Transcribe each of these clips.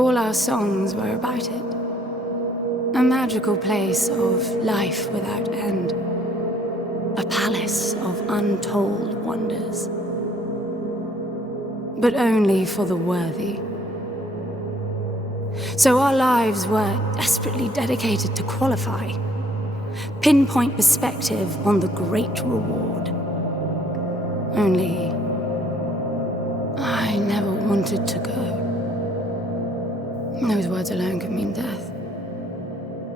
All our songs were about it. A magical place of life without end. A palace of untold wonders. But only for the worthy. So our lives were desperately dedicated to qualify. Pinpoint perspective on the great reward. Only I never wanted to go. Those words alone could mean death.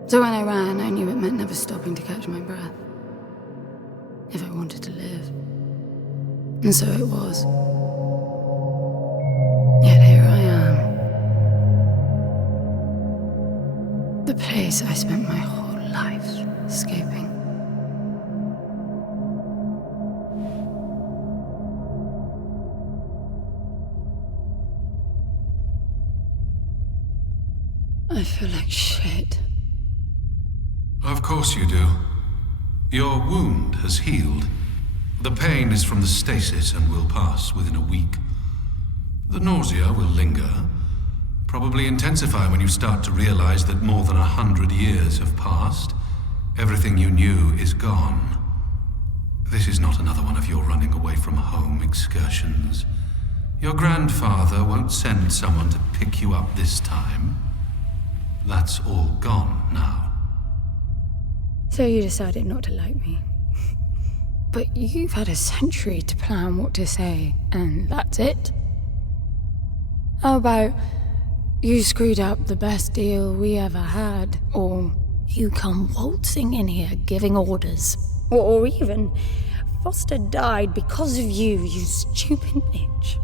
So when I ran, I knew it meant never stopping to catch my breath. If I wanted to live. And so it was. Yet here I am. The place I spent my whole life escaping. I feel like shit. Of course you do. Your wound has healed. The pain is from the stasis and will pass within a week. The nausea will linger, probably intensify when you start to realize that more than 100 years have passed. Everything you knew is gone. This is not another one of your running away from home excursions. Your grandfather won't send someone to pick you up this time. That's all gone now. So you decided not to like me. But you've had a century to plan what to say, and that's it? How about you screwed up the best deal we ever had, or you come waltzing in here giving orders, or even Foster died because of you, you stupid bitch.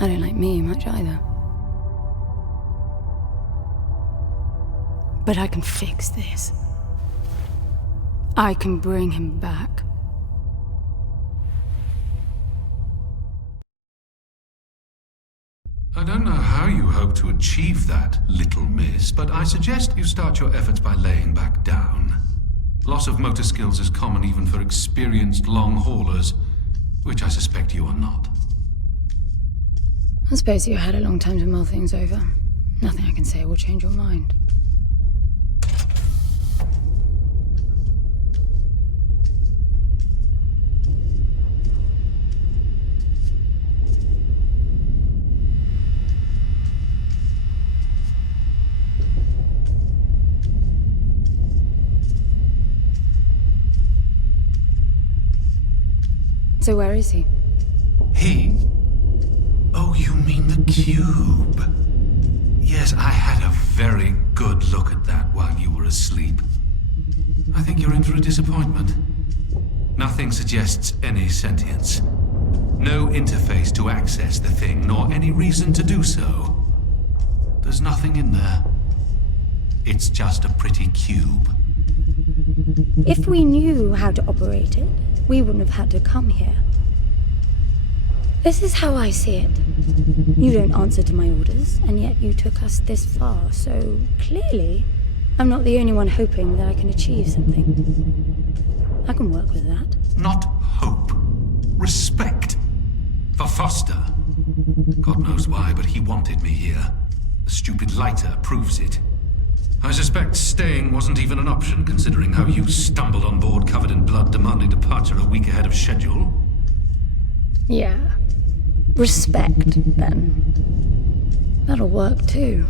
I don't like me much either. But I can fix this. I can bring him back. I don't know how you hope to achieve that, little miss, but I suggest you start your efforts by laying back down. Loss of motor skills is common even for experienced long haulers, which I suspect you are not. I suppose you had a long time to mull things over. Nothing I can say will change your mind. So where is he? He? Oh, you mean the cube? Yes, I had a very good look at that while you were asleep. I think you're in for a disappointment. Nothing suggests any sentience. No interface to access the thing, nor any reason to do so. There's nothing in there. It's just a pretty cube. If we knew how to operate it, we wouldn't have had to come here. This is how I see it. You don't answer to my orders, and yet you took us this far, so clearly I'm not the only one hoping that I can achieve something. I can work with that. Not hope. Respect. For Foster. God knows why, but he wanted me here. The stupid lighter proves it. I suspect staying wasn't even an option, considering how you stumbled on board covered in blood, demanding departure a week ahead of schedule. Yeah. Respect, then. That'll work, too.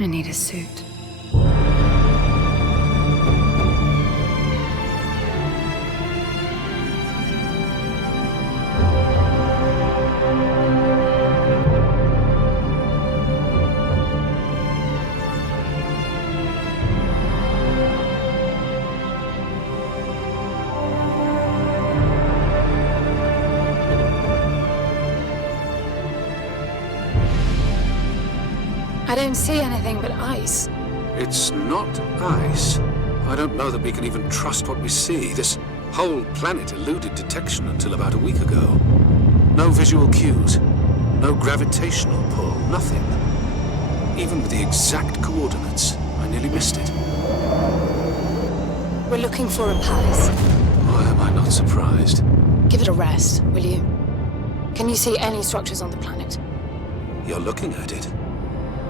I need a suit. I don't see anything but ice. It's not ice. I don't know that we can even trust what we see. This whole planet eluded detection until about a week ago. No visual cues, no gravitational pull, nothing. Even with the exact coordinates, I nearly missed it. We're looking for a palace. Why am I not surprised? Give it a rest, will you? Can you see any structures on the planet? You're looking at it.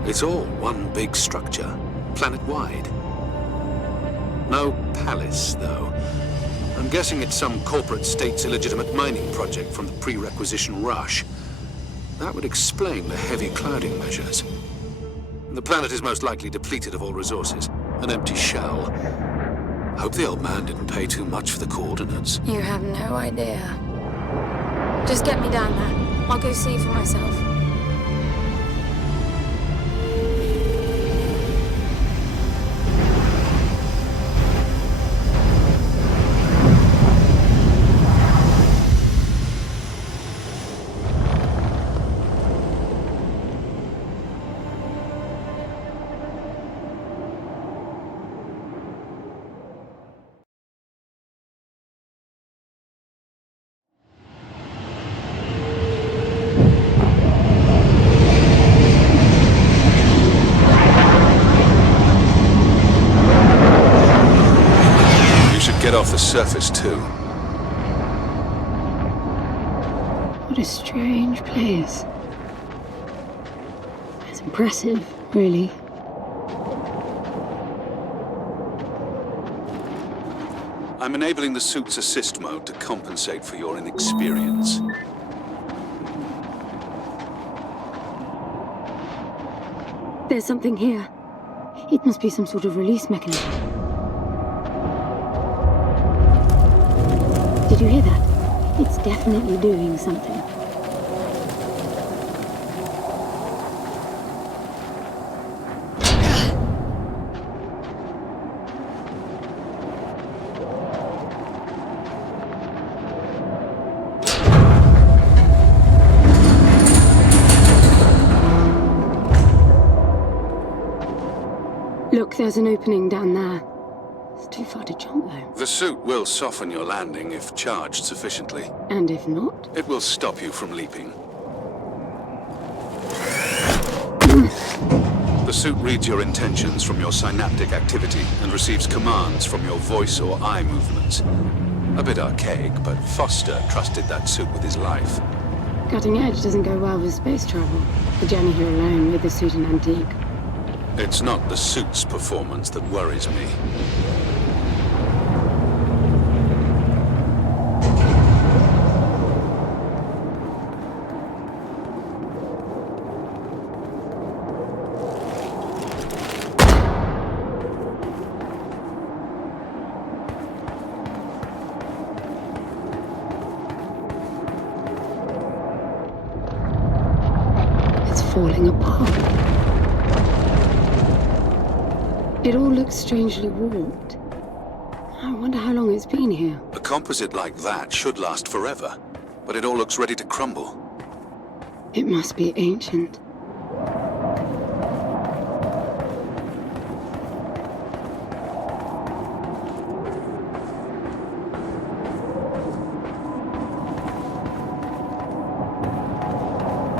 It's all one big structure, planet-wide. No palace, though. I'm guessing it's some corporate state's illegitimate mining project from the pre-requisition rush. That would explain the heavy clouding measures. The planet is most likely depleted of all resources. An empty shell. Hope the old man didn't pay too much for the coordinates. You have no idea. Just get me down there. I'll go see for myself. Get off the surface, too. What a strange place. It's impressive, really. I'm enabling the suit's assist mode to compensate for your inexperience. There's something here. It must be some sort of release mechanism. Did you hear that? It's definitely doing something. Look, there's an opening down there. It's too far to jump, though. The suit will soften your landing if charged sufficiently. And if not? It will stop you from leaping. The suit reads your intentions from your synaptic activity and receives commands from your voice or eye movements. A bit archaic, but Foster trusted that suit with his life. Cutting edge doesn't go well with space travel. The journey here alone made the suit an antique. It's not the suit's performance that worries me. Falling apart. It all looks strangely warped. I wonder how long it's been here. A composite like that should last forever, but it all looks ready to crumble. It must be ancient.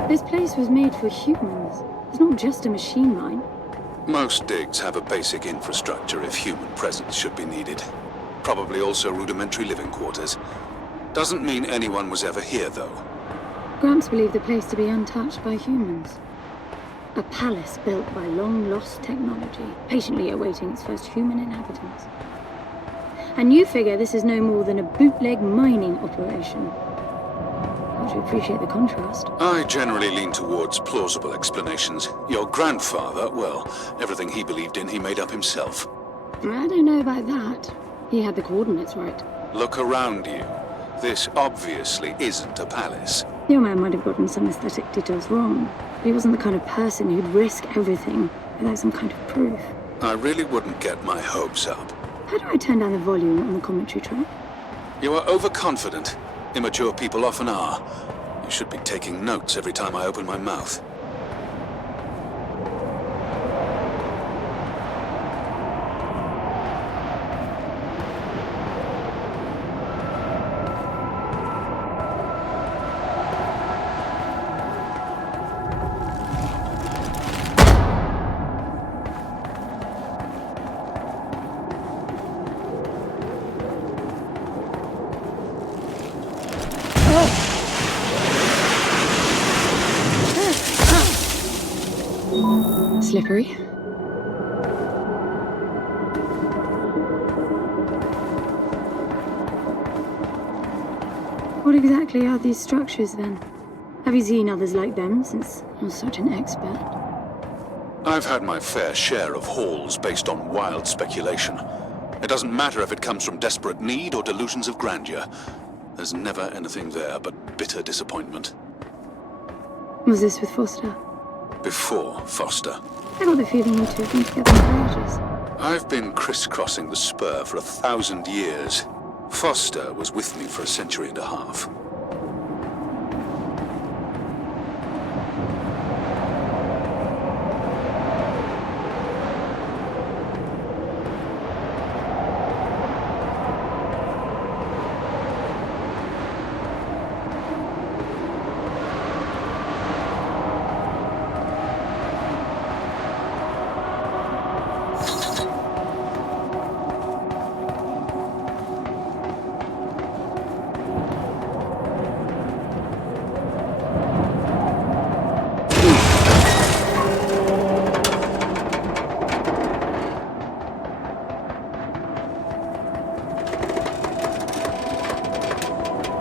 This place was made for humans. It's not just a machine mine. Most digs have a basic infrastructure if human presence should be needed. Probably also rudimentary living quarters. Doesn't mean anyone was ever here, though. Gramps believed the place to be untouched by humans. A palace built by long-lost technology, patiently awaiting its first human inhabitants. And you figure this is no more than a bootleg mining operation. to appreciate the contrast. I generally lean towards plausible explanations. Your grandfather, well, everything he believed in, he made up himself. I don't know about that. He had the coordinates right. Look around you. This obviously isn't a palace. Your man might have gotten some aesthetic details wrong, but he wasn't the kind of person who'd risk everything without some kind of proof. I really wouldn't get my hopes up. How do I turn down the volume on the commentary track? You are overconfident. Immature people often are. You should be taking notes every time I open my mouth. Slippery. What exactly are these structures then? Have you seen others like them since you're such an expert? I've had my fair share of hauls based on wild speculation. It doesn't matter if it comes from desperate need or delusions of grandeur. There's never anything there but bitter disappointment. Was this with Foster? Before Foster. I got the feeling you two have been together for ages. I've been crisscrossing the spur for 1,000 years. Foster was with me for a century and a half.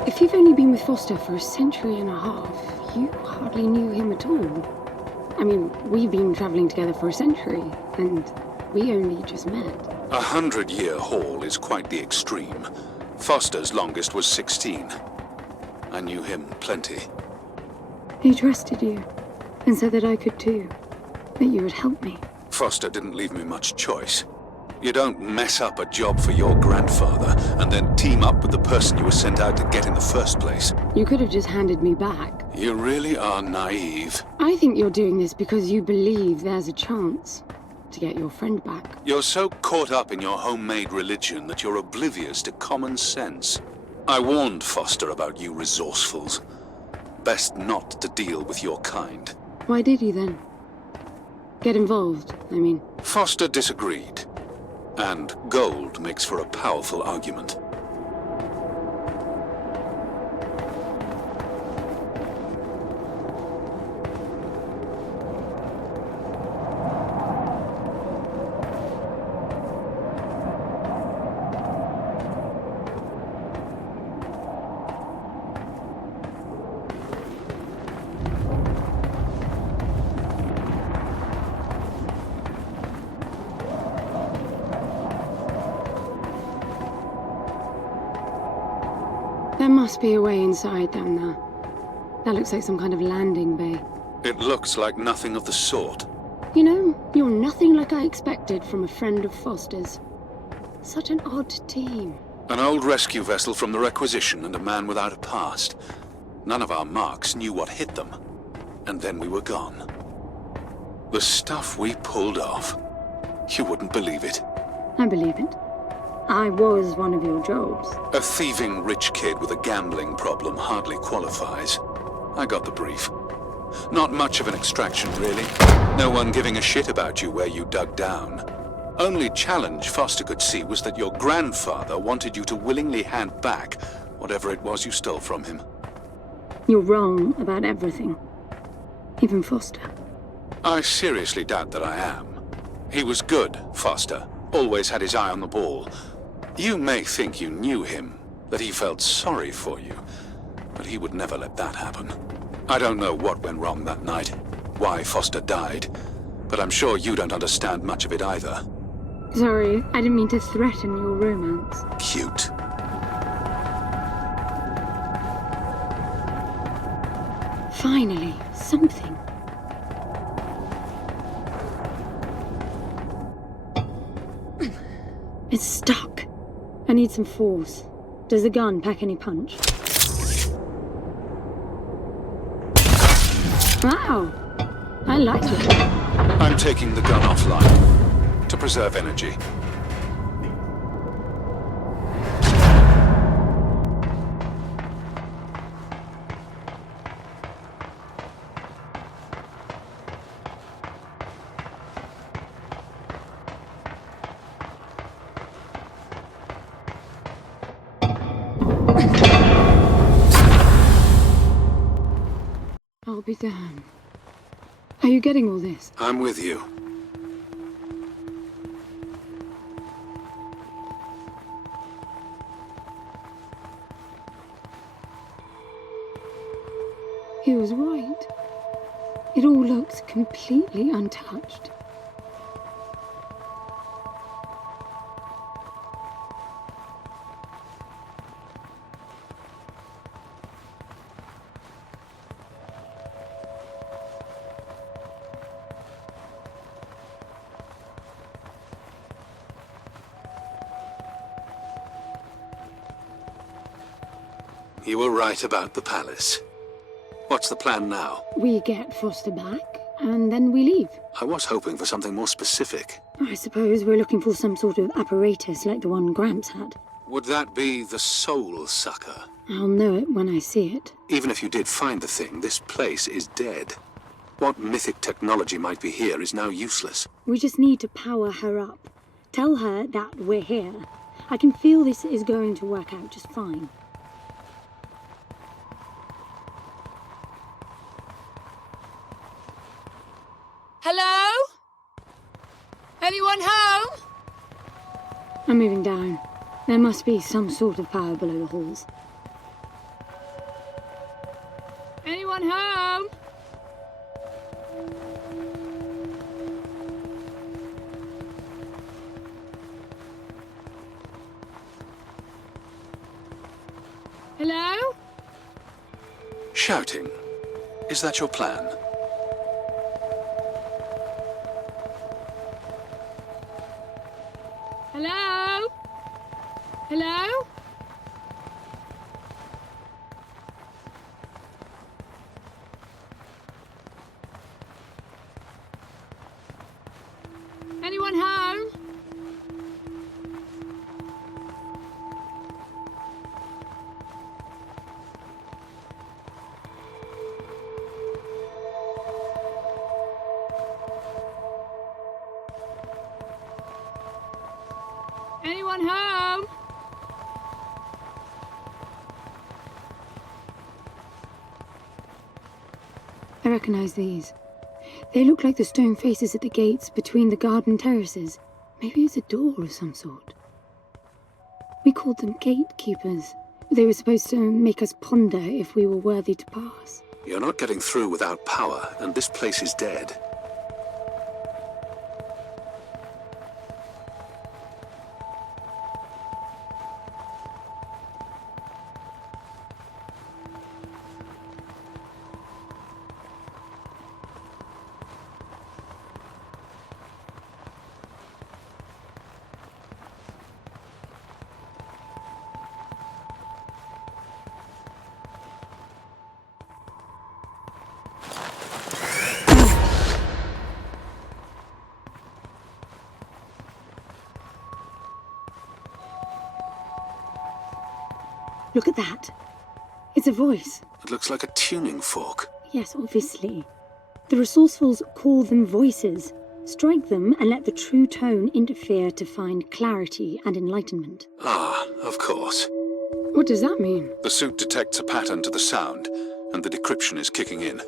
If you've only been with Foster for a century and a half, you hardly knew him at all. I mean, we've been traveling together for a century, and we only just met. 100-year haul is quite the extreme. Foster's longest was 16. I knew him plenty. He trusted you, and said that I could too, that you would help me. Foster didn't leave me much choice. You don't mess up a job for your grandfather and then team up with the person you were sent out to get in the first place. You could have just handed me back. You really are naive. I think you're doing this because you believe there's a chance to get your friend back. You're so caught up in your homemade religion that you're oblivious to common sense. I warned Foster about you resourcefuls. Best not to deal with your kind. Why did you then? Get involved, I mean. Foster disagreed. And gold makes for a powerful argument. There must be a way inside down there. That looks like some kind of landing bay. It looks like nothing of the sort. You know, you're nothing like I expected from a friend of Foster's. Such an odd team. An old rescue vessel from the Requisition and a man without a past. None of our marks knew what hit them. And then we were gone. The stuff we pulled off. You wouldn't believe it. I believe it. I was one of your jobs. A thieving rich kid with a gambling problem hardly qualifies. I got the brief. Not much of an extraction, really. No one giving a shit about you where you dug down. Only challenge Foster could see was that your grandfather wanted you to willingly hand back whatever it was you stole from him. You're wrong about everything. Even Foster. I seriously doubt that I am. He was good, Foster. Always had his eye on the ball. You may think you knew him, that he felt sorry for you. but he would never let that happen. I don't know what went wrong that night, why Foster died, but I'm sure you don't understand much of it either. Sorry, I didn't mean to threaten your romance. Cute. Finally, something. It's stuck. I need some force. Does the gun pack any punch? Wow! I like it. I'm taking the gun offline to preserve energy. I'll be damned. Are you getting all this? I'm with you. He was right. It all looks completely untouched. You were right about the palace. What's the plan now? We get Foster back, and then we leave. I was hoping for something more specific. I suppose we're looking for some sort of apparatus like the one Gramps had. Would that be the Soul Sucker? I'll know it when I see it. Even if you did find the thing, this place is dead. What mythic technology might be here is now useless. We just need to power her up. Tell her that we're here. I can feel this is going to work out just fine. Hello? Anyone home? I'm moving down. There must be some sort of power below the halls. Anyone home? Hello? Shouting. Is that your plan? Hello? Hello? Anyone home? Anyone home? I recognize these. They look like the stone faces at the gates between the garden terraces. Maybe it's a door of some sort. We called them gatekeepers. They were supposed to make us ponder if we were worthy to pass. You're not getting through without power, and this place is dead. Look at that. It's a voice. It looks like a tuning fork. Yes, obviously. The resourcefuls call them voices. Strike them and let the true tone interfere to find clarity and enlightenment. Ah, of course. What does that mean? The suit detects a pattern to the sound, and the decryption is kicking in.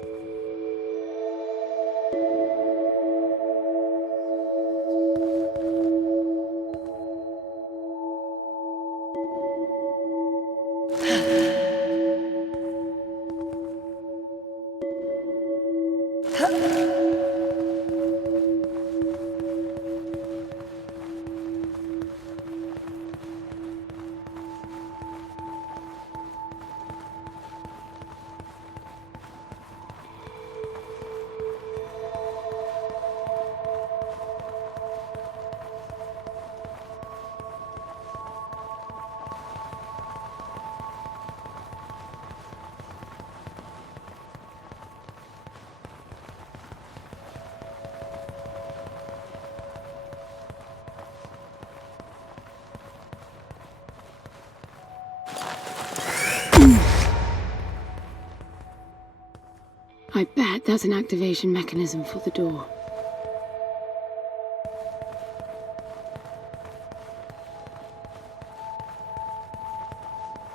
Right, that's an activation mechanism for the door.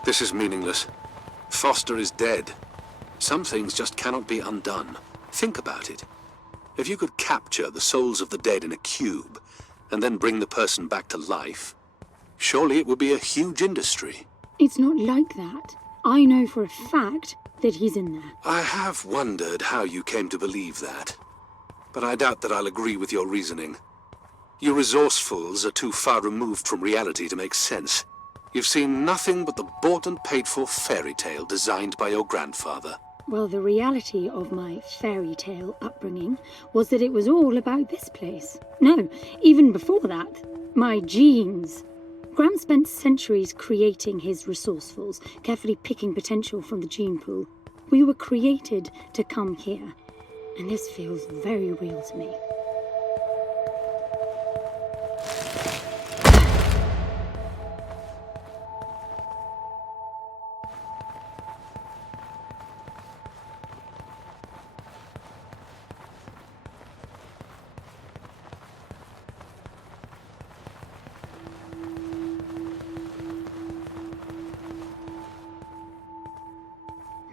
This is meaningless. Foster is dead. Some things just cannot be undone. Think about it. If you could capture the souls of the dead in a cube, and then bring the person back to life, surely it would be a huge industry. It's not like that. I know for a fact that he's in there. I have wondered how you came to believe that, but I doubt that I'll agree with your reasoning. You resourcefuls are too far removed from reality to make sense. You've seen nothing but the bought and paid for fairy tale designed by your grandfather. Well, the reality of my fairy tale upbringing was that it was all about this place. No, even before that, my genes. Graham spent centuries creating his resourcefuls, carefully picking potential from the gene pool. We were created to come here, and this feels very real to me.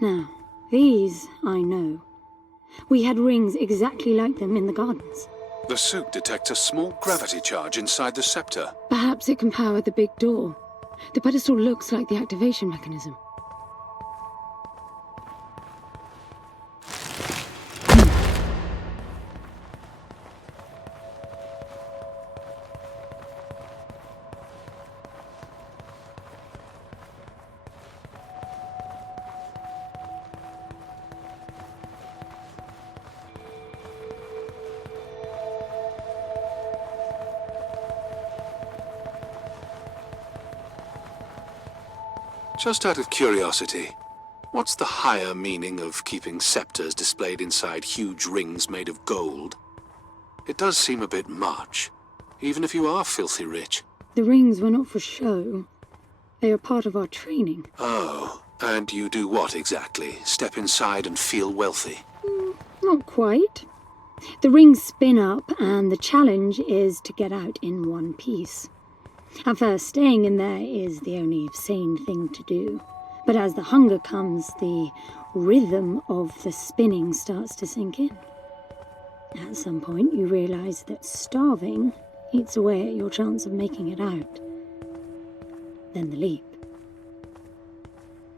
Now, these I know. We had rings exactly like them in the gardens. The suit detects a small gravity charge inside the scepter. Perhaps it can power the big door. The pedestal looks like the activation mechanism. Just out of curiosity, what's the higher meaning of keeping scepters displayed inside huge rings made of gold? It does seem a bit much, even if you are filthy rich. The rings were not for show. They are part of our training. Oh, and you do what exactly? Step inside and feel wealthy? Not quite. The rings spin up, and the challenge is to get out in one piece. At first, staying in there is the only sane thing to do. But as the hunger comes, the rhythm of the spinning starts to sink in. At some point, you realize that starving eats away at your chance of making it out. Then the leap.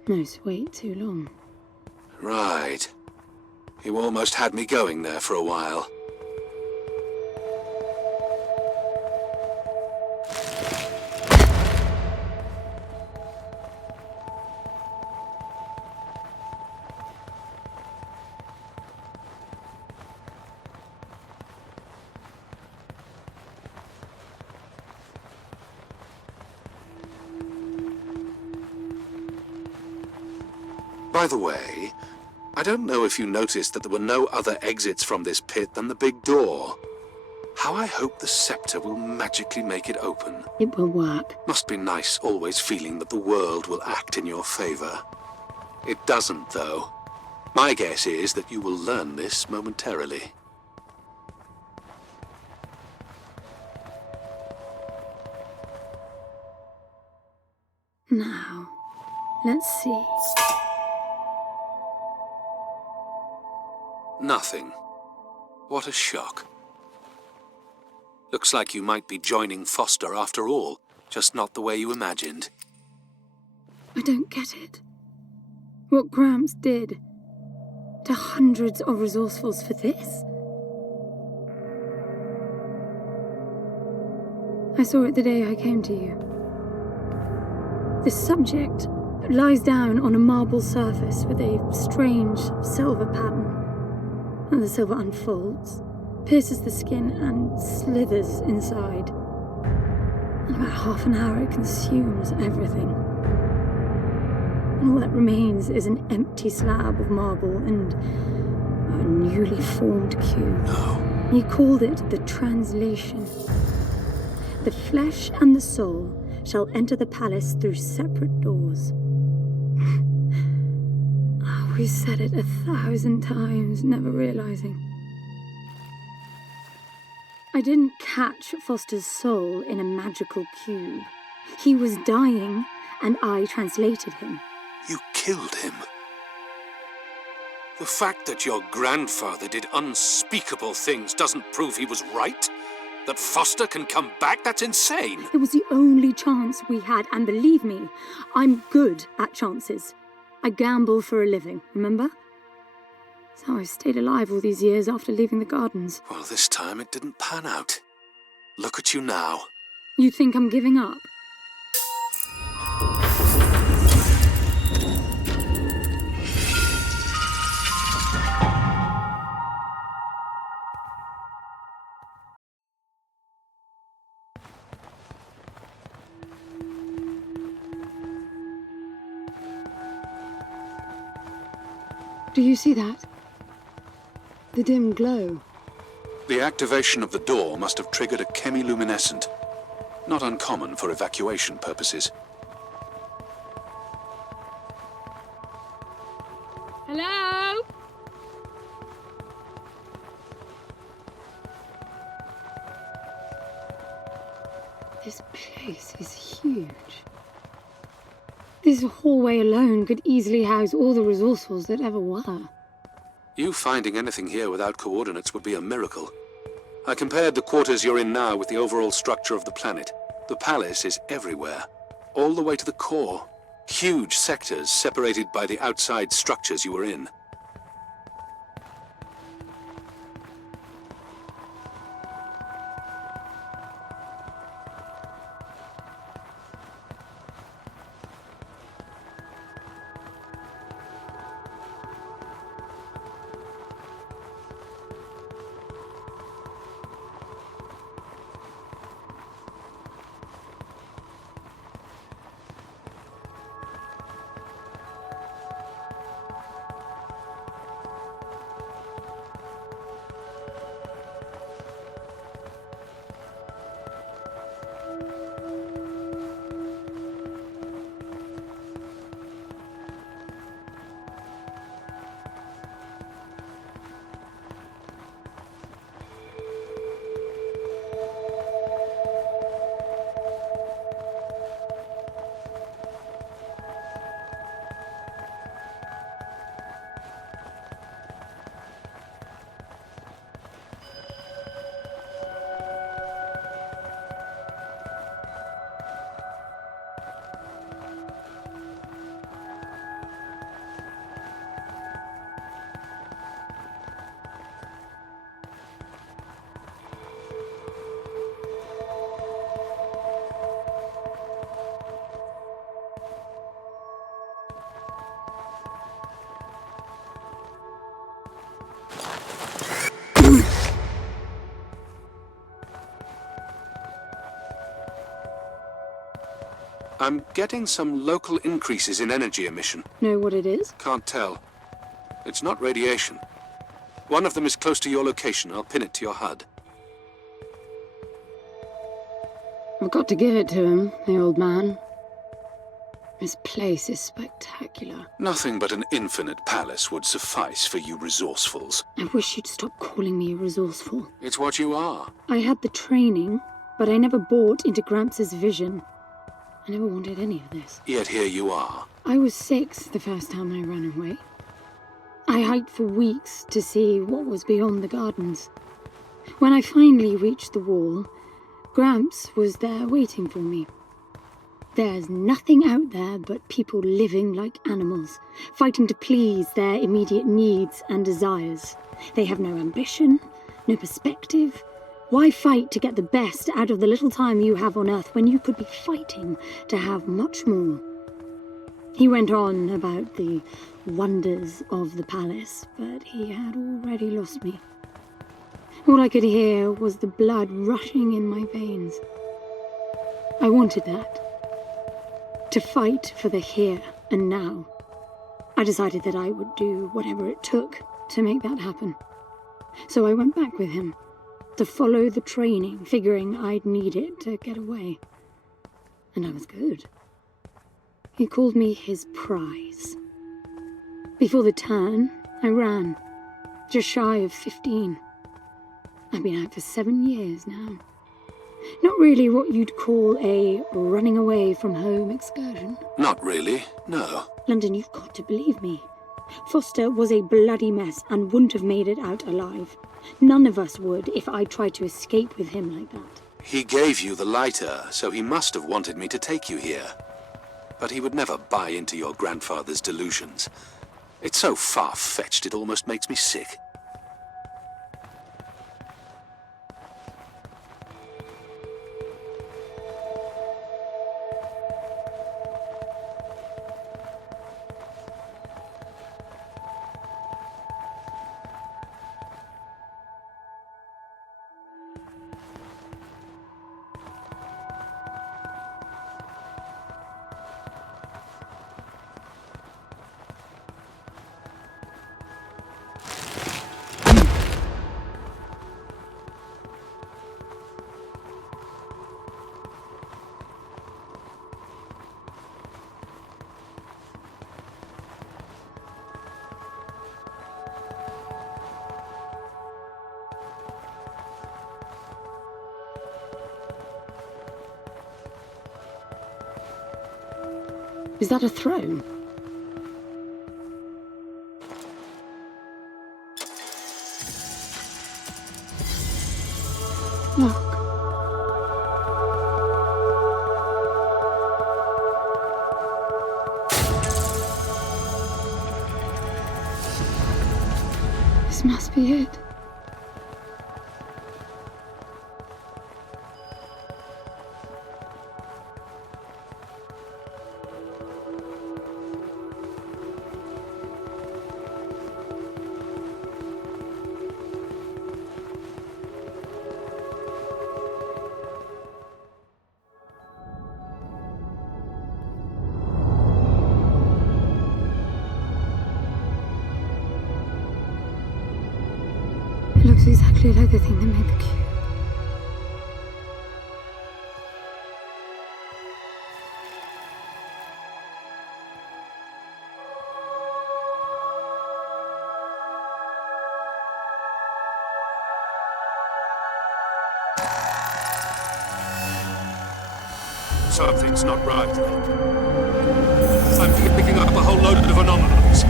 No wait too long. Right. You almost had me going there for a while. By the way, I don't know if you noticed that there were no other exits from this pit than the big door. How I hope the scepter will magically make it open. It will work. Must be nice always feeling that the world will act in your favor. It doesn't, though. My guess is that you will learn this momentarily. Now, let's see. Nothing. What a shock. Looks like you might be joining Foster after all, just not the way you imagined. I don't get it. What Gramps did to hundreds of resourcefuls for this? I saw it the day I came to you. The subject lies down on a marble surface with a strange silver pattern. And the silver unfolds, pierces the skin, and slithers inside. In about half an hour, it consumes everything. And all that remains is an empty slab of marble and a newly formed cube. No. He called it the translation. The flesh and the soul shall enter the palace through separate doors. We said it 1,000 times, never realizing. I didn't catch Foster's soul in a magical cube. He was dying, and I translated him. You killed him. The fact that your grandfather did unspeakable things doesn't prove he was right. That Foster can come back, that's insane. It was the only chance we had, and believe me, I'm good at chances. I gamble for a living, remember? That's how I've stayed alive all these years after leaving the gardens. Well, this time it didn't pan out. Look at you now. You think I'm giving up? Do you see that? The dim glow. The activation of the door must have triggered a chemiluminescent. Not uncommon for evacuation purposes. Hello? This place is huge. This hallway alone could easily house all the resourcefuls that ever were. You finding anything here without coordinates would be a miracle. I compared the quarters you're in now with the overall structure of the planet. The palace is everywhere, all the way to the core. Huge sectors separated by the outside structures you were in. I'm getting some local increases in energy emission. Know what it is? Can't tell. It's not radiation. One of them is close to your location. I'll pin it to your HUD. I've got to give it to him, the old man. This place is spectacular. Nothing but an infinite palace would suffice for you resourcefuls. I wish you'd stop calling me resourceful. It's what you are. I had the training, but I never bought into Gramps' vision. I never wanted any of this. Yet here you are. I was 6 the first time I ran away. I hiked for weeks to see what was beyond the gardens. When I finally reached the wall, Gramps was there waiting for me. There's nothing out there but people living like animals, fighting to please their immediate needs and desires. They have no ambition, no perspective. Why fight to get the best out of the little time you have on Earth when you could be fighting to have much more? He went on about the wonders of the palace, but he had already lost me. All I could hear was the blood rushing in my veins. I wanted that. To fight for the here and now. I decided that I would do whatever it took to make that happen. So I went back with him, to follow the training, figuring I'd need it to get away. And I was good. He called me his prize. Before the turn, I ran. Just shy of 15. I've been out for 7 years now. Not really what you'd call a running away from home excursion. Not really, no. London, you've got to believe me. Foster was a bloody mess and wouldn't have made it out alive. None of us would if I tried to escape with him like that. He gave you the lighter, so he must have wanted me to take you here. But he would never buy into your grandfather's delusions. It's so far-fetched it almost makes me sick. Is that a throne? Look. This must be it. It looks exactly like the thing that made the cube. Something's not right. I'm picking up a whole load of anomalies.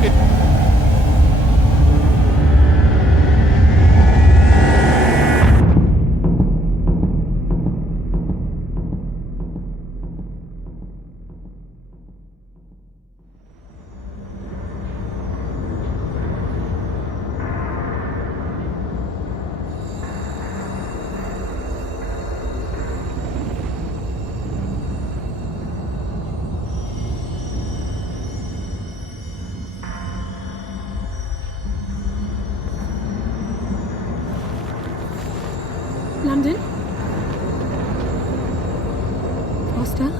London? Foster?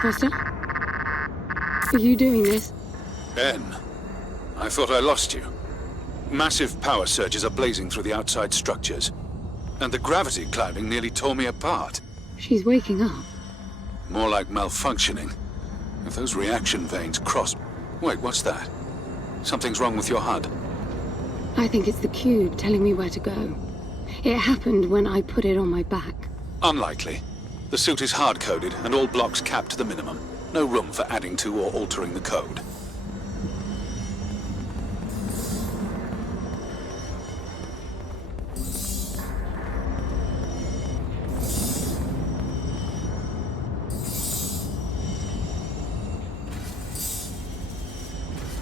Foster? Are you doing this? Ben, I thought I lost you. Massive power surges are blazing through the outside structures. And the gravity clouding nearly tore me apart. She's waking up. More like malfunctioning. If those reaction veins cross... Wait, what's that? Something's wrong with your HUD. I think it's the cube telling me where to go. It happened when I put it on my back. Unlikely. The suit is hard-coded and all blocks capped to the minimum. No room for adding to or altering the code.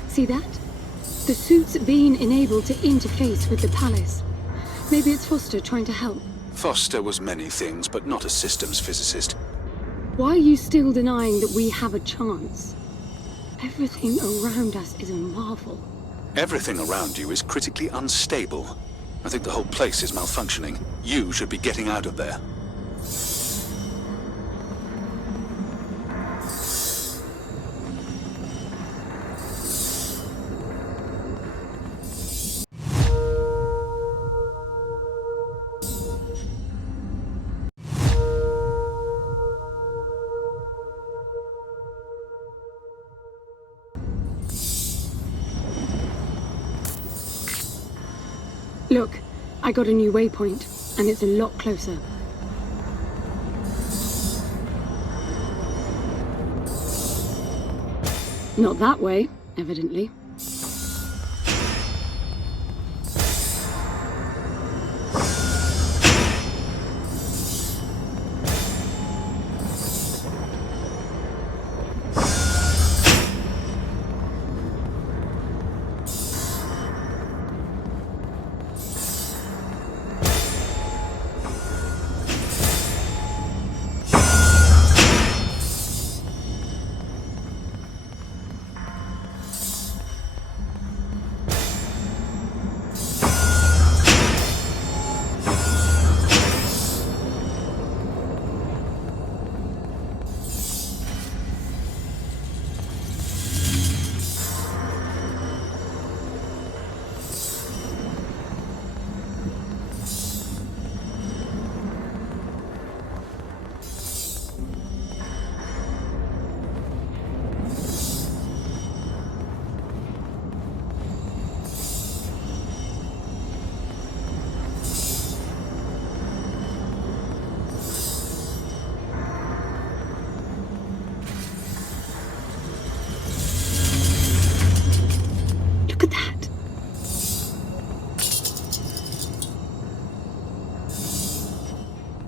See that? The suit's being enabled to interface with the palace. Maybe it's Foster trying to help. Foster was many things, but not a systems physicist. Why are you still denying that we have a chance? Everything around us is a marvel. Everything around you is critically unstable. I think the whole place is malfunctioning. You should be getting out of there. Look, I got a new waypoint, and it's a lot closer. Not that way, evidently. Look at that.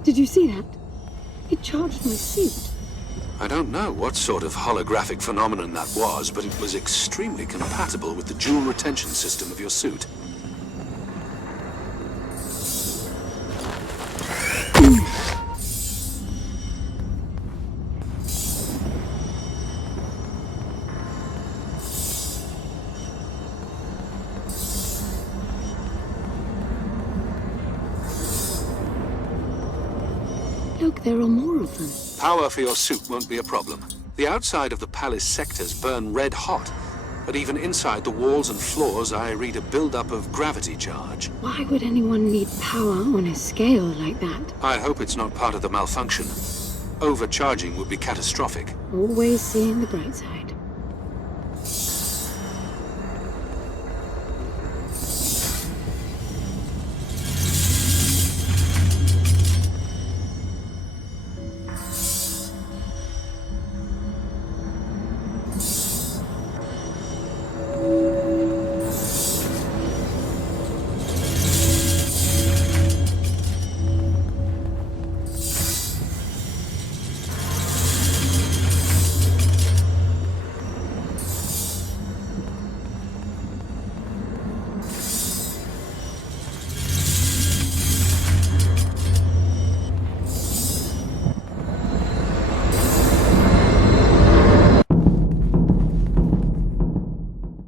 Did you see that? It charged my suit. I don't know what sort of holographic phenomenon that was, but it was extremely compatible with the dual retention system of your suit. Look, there are more of them. Power for your suit won't be a problem. The outside of the palace sectors burn red hot, but even inside the walls and floors I read a build-up of gravity charge. Why would anyone need power on a scale like that? I hope it's not part of the malfunction. Overcharging would be catastrophic. Always seeing the bright side.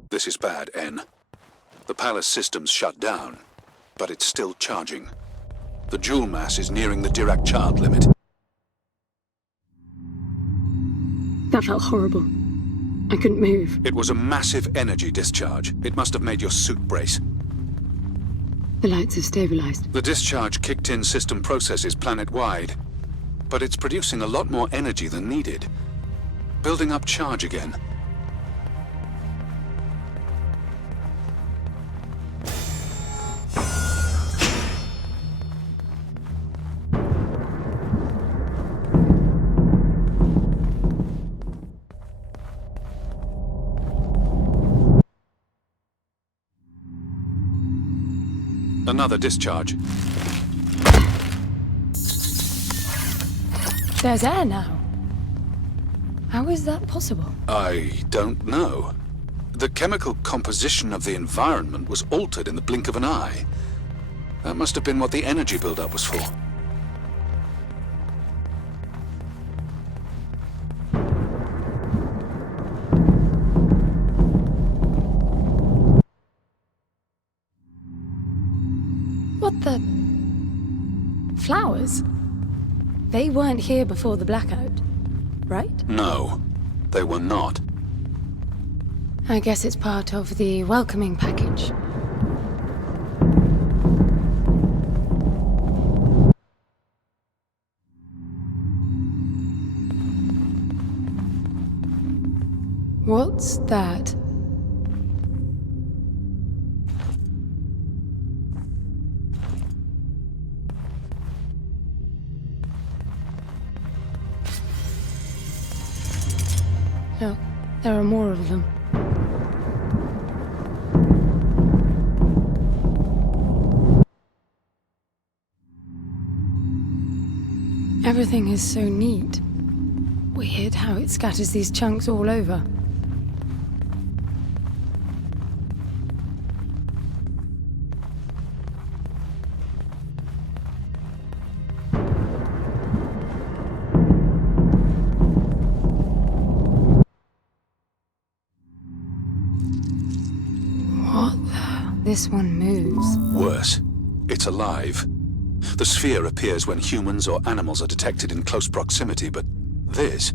This is bad, N. The palace system's shut down, but it's still charging. The jewel mass is nearing the Dirac child limit. That felt horrible. I couldn't move. It was a massive energy discharge. It must have made your suit brace. The lights have stabilized. The discharge kicked in system processes planet-wide, but it's producing a lot more energy than needed. Building up charge again. Another discharge. There's air now. How is that possible? I don't know. The chemical composition of the environment was altered in the blink of an eye. That must have been what the energy buildup was for. What the... Flowers? They weren't here before the blackout, right? No, they were not. I guess it's part of the welcoming package. What's that? Look, there are more of them. Everything is so neat. Weird how it scatters these chunks all over. This one moves. Worse, it's alive. The sphere appears when humans or animals are detected in close proximity, but this...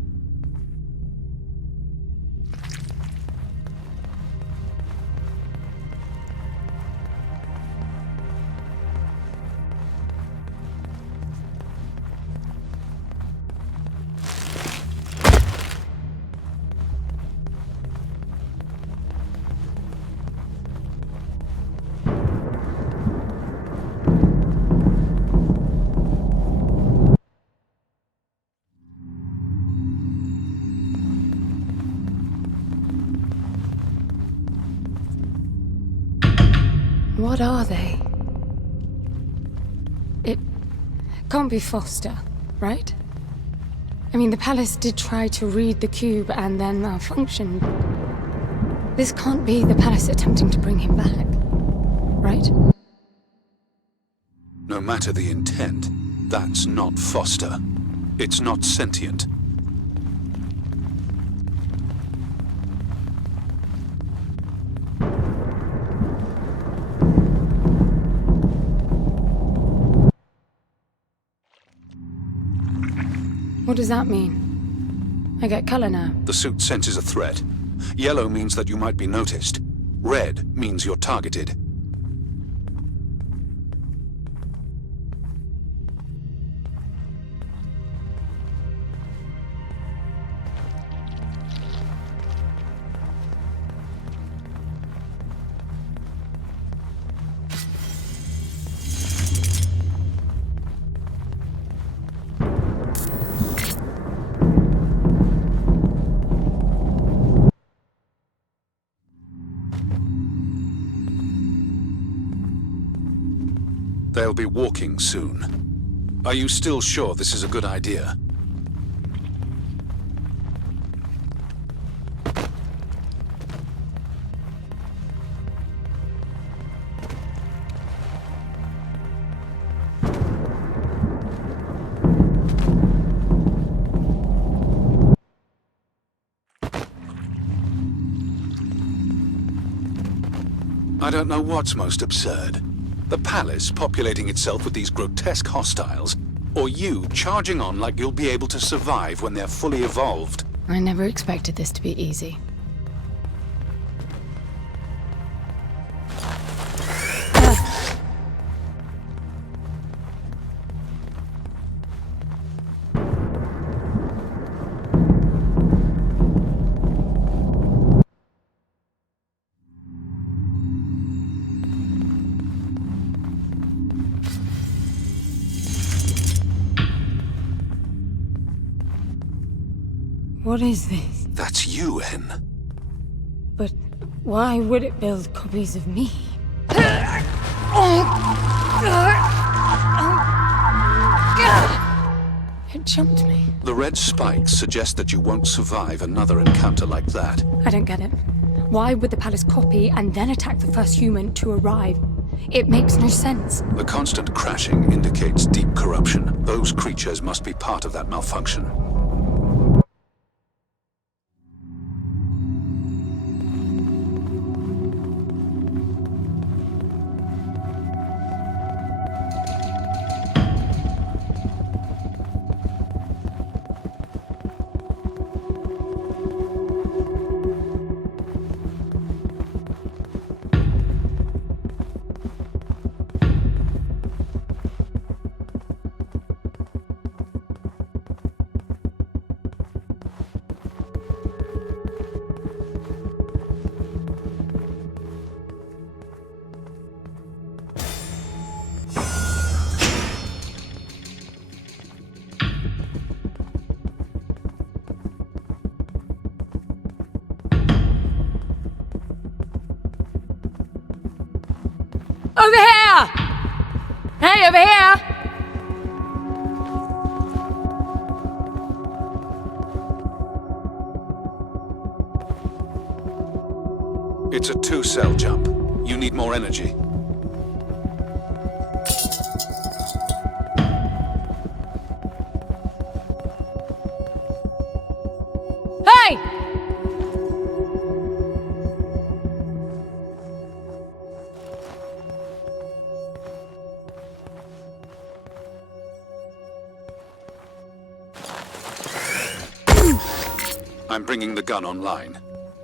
What are they? It can't be Foster, right? I mean, the palace did try to read the cube and then malfunctioned. This can't be the palace attempting to bring him back, right? No matter the intent, that's not Foster. It's not sentient. What does that mean? I get color now. The suit senses a threat. Yellow means that you might be noticed. Red means you're targeted. They'll be walking soon. Are you still sure this is a good idea? I don't know what's most absurd. The palace populating itself with these grotesque hostiles, or you charging on like you'll be able to survive when they're fully evolved. I never expected this to be easy. What is this? That's you, Hen. But why would it build copies of me? It jumped me. The red spikes suggest that you won't survive another encounter like that. I don't get it. Why would the palace copy and then attack the first human to arrive? It makes no sense. The constant crashing indicates deep corruption. Those creatures must be part of that malfunction. It's a 2-cell jump. You need more energy. Hey! I'm bringing the gun online.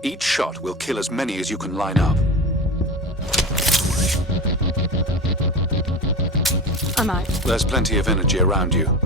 Each shot will kill as many as you can line up. I'm out. There's plenty of energy around you.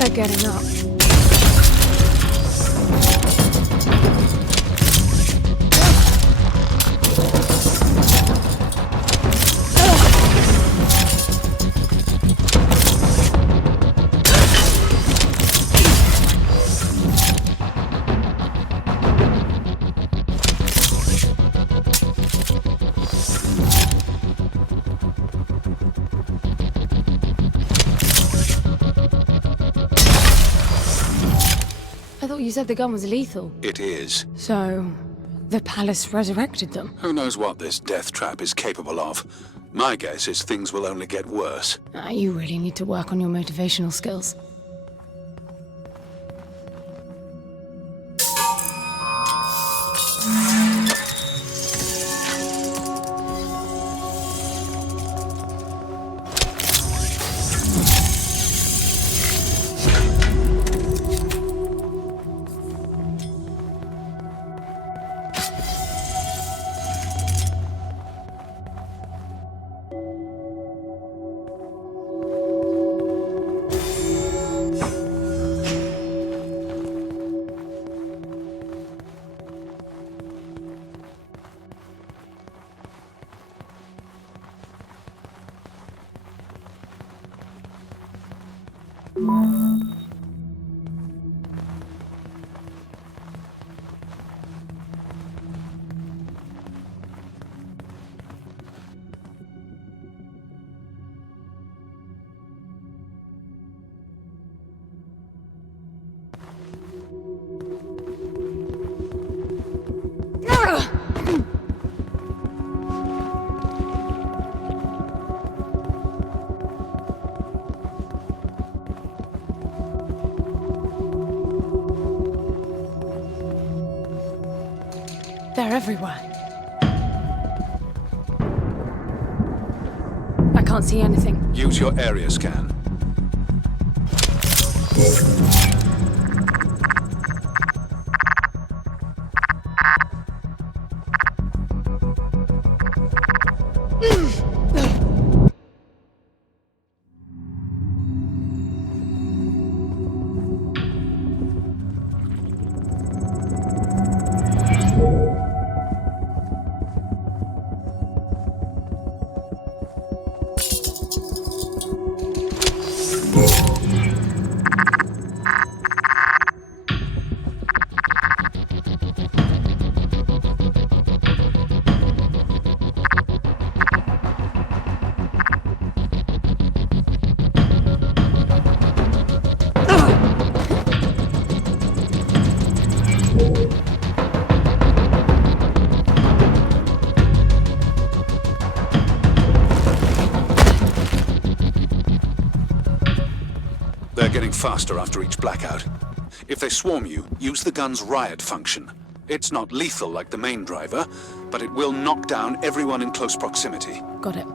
They're getting up. I thought you said the gun was lethal. It is. So, the palace resurrected them? Who knows what this death trap is capable of? My guess is things will only get worse. You really need to work on your motivational skills. They're everywhere. I can't see anything. Use your area scan. getting faster after each blackout. If they swarm you, use the gun's riot function. It's not lethal like the main driver, but it will knock down everyone in close proximity. Got it.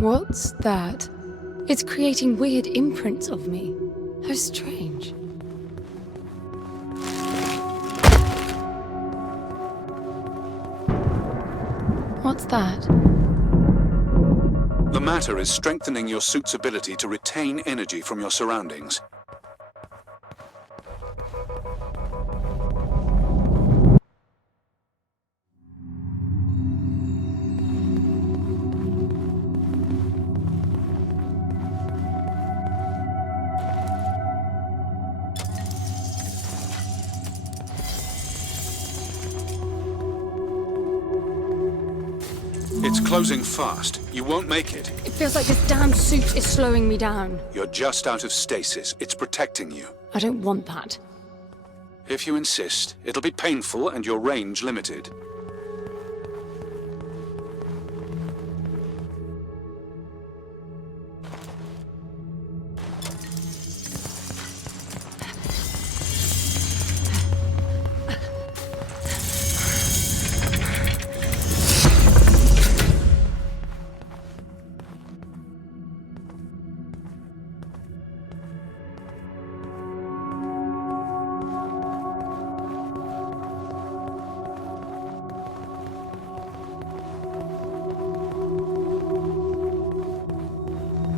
What's that? It's creating weird imprints of me. How strange. What's that? The matter is strengthening your suit's ability to retain energy from your surroundings. It's closing fast. You won't make it. It feels like this damn suit is slowing me down. You're just out of stasis. It's protecting you. I don't want that. If you insist, it'll be painful and your range limited.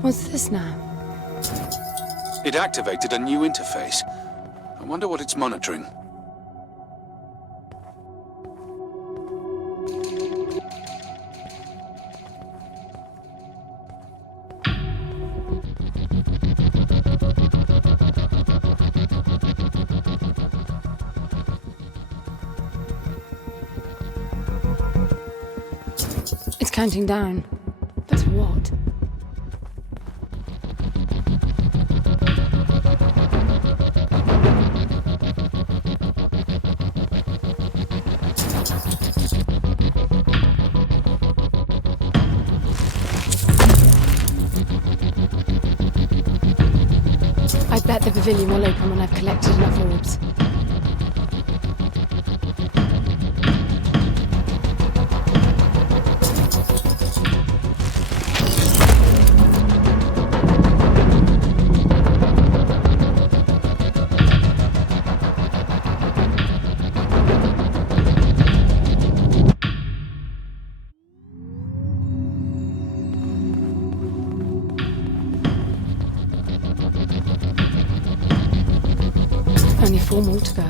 What's this now? It activated a new interface. I wonder what it's monitoring. counting down. But to what? I bet the pavilion will open when I've collected enough orbs. Only 4 more to go.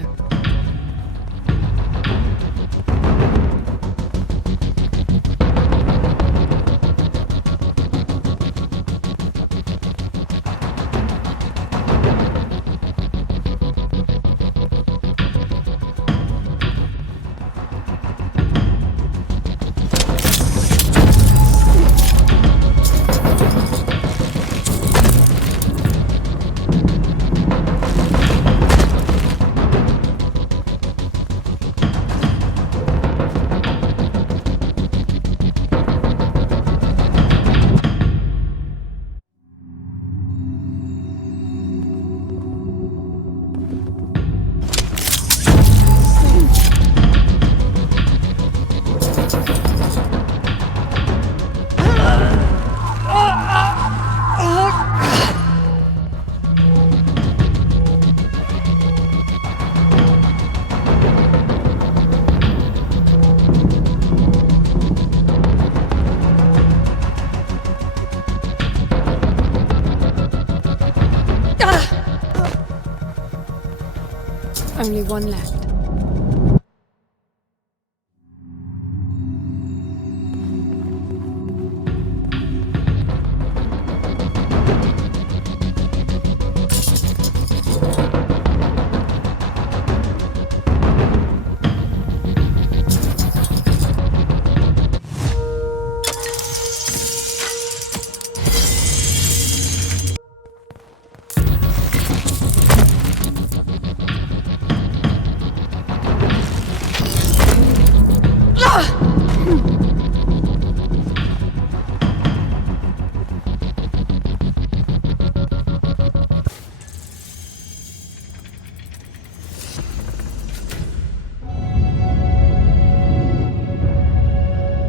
Only 1 left.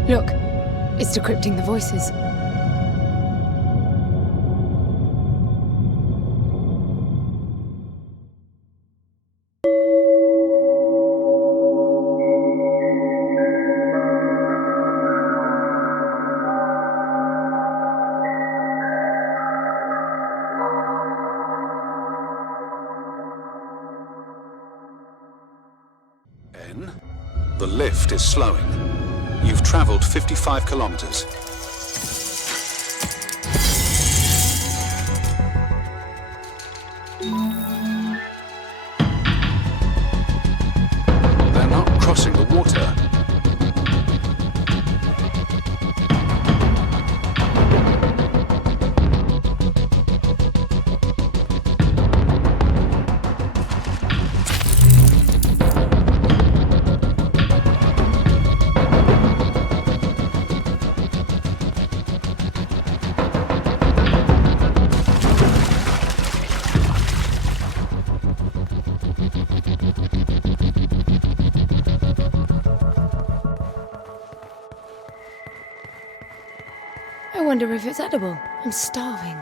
Look, it's decrypting the voices. N, the lift is slowing. You've traveled 55 kilometers. They're not crossing the water. I wonder if it's edible. I'm starving.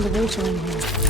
find the water in here.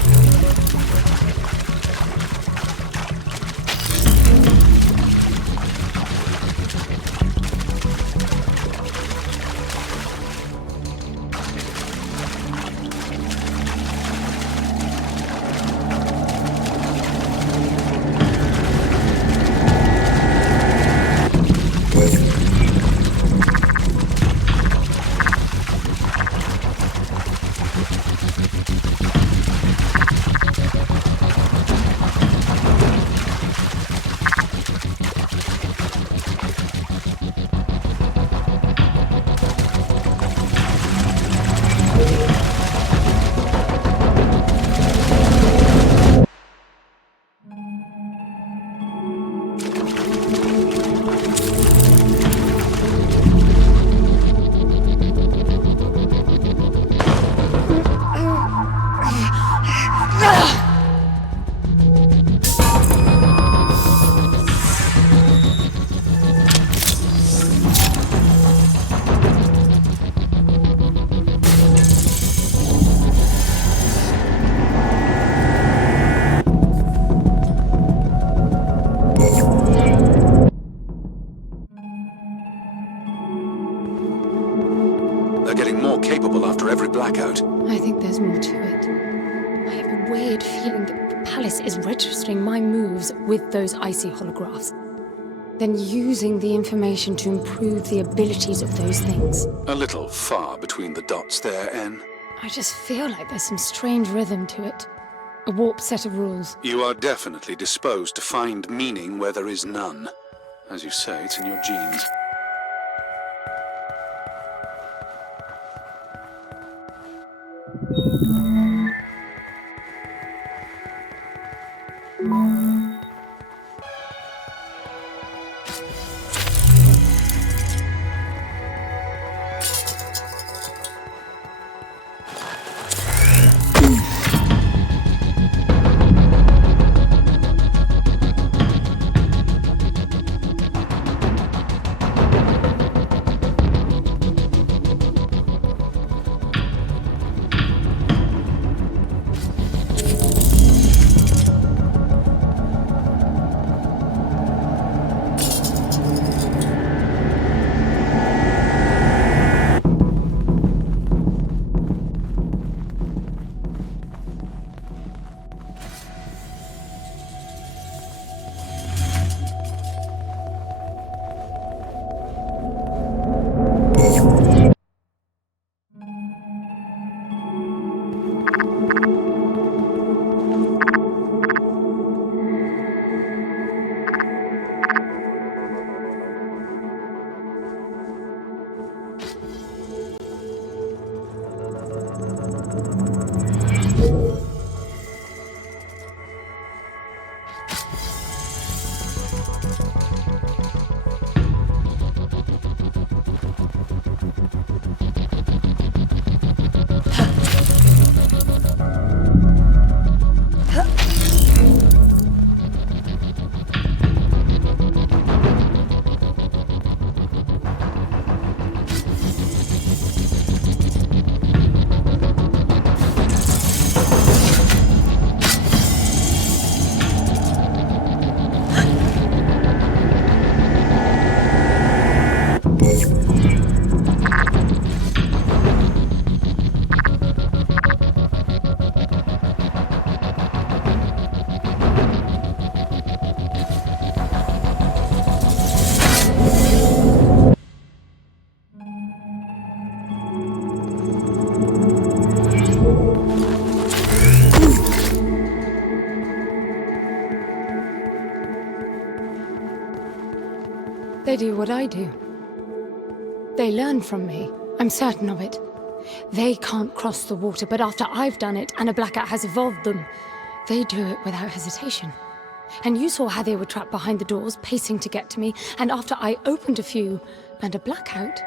They're getting more capable after every blackout. I think there's more to it. I have a weird feeling that the palace is registering my moves with those icy holographs, then using the information to improve the abilities of those things. A little far between the dots there, Anne. I just feel like there's some strange rhythm to it. A warped set of rules. You are definitely disposed to find meaning where there is none. As you say, it's in your genes. They do what I do. They learn from me. I'm certain of it. They can't cross the water, but after I've done it and a blackout has evolved them, they do it without hesitation. And you saw how they were trapped behind the doors, pacing to get to me, and after I opened a few and a blackout,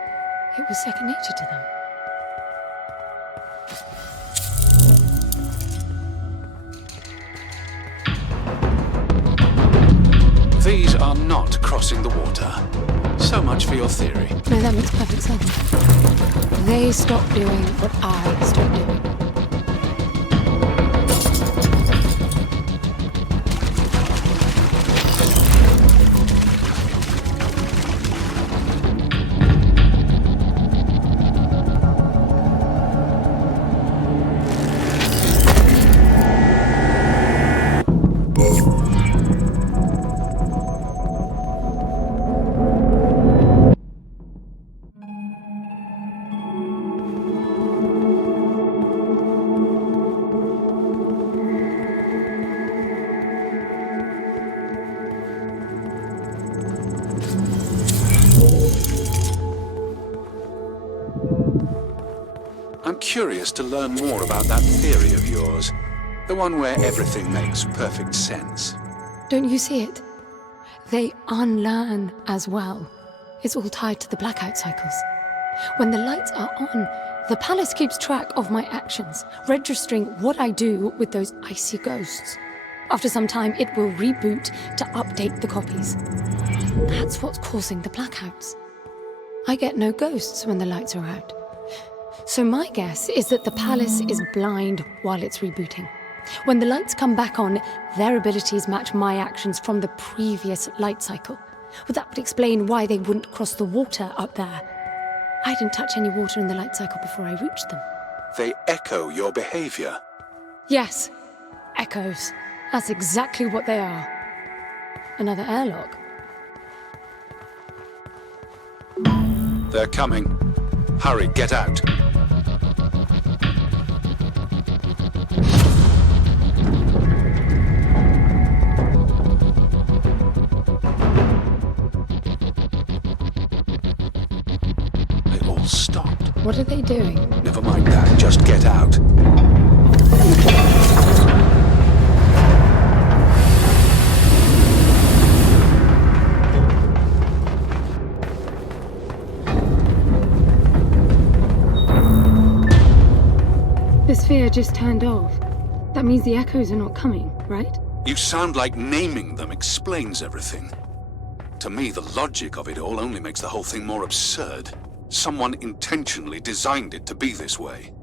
it was second nature to them. These are not crossing the water. So much for your theory. No, that makes perfect sense. They stopped doing what I stopped doing. curious to learn more about that theory of yours. The one where everything makes perfect sense. Don't you see it? They unlearn as well. It's all tied to the blackout cycles. When the lights are on, the palace keeps track of my actions, registering what I do with those icy ghosts. After some time, it will reboot to update the copies. That's what's causing the blackouts. I get no ghosts when the lights are out. So my guess is that the palace is blind while it's rebooting. When the lights come back on, their abilities match my actions from the previous light cycle. Well, that would explain why they wouldn't cross the water up there. I didn't touch any water in the light cycle before I reached them. They echo your behavior. Yes, echoes. That's exactly what they are. Another airlock. They're coming. Hurry, get out. They all stopped. What are they doing? Never mind that, just get out. The sphere just turned off. That means the echoes are not coming, right? You sound like naming them explains everything. To me, the logic of it all only makes the whole thing more absurd. Someone intentionally designed it to be this way.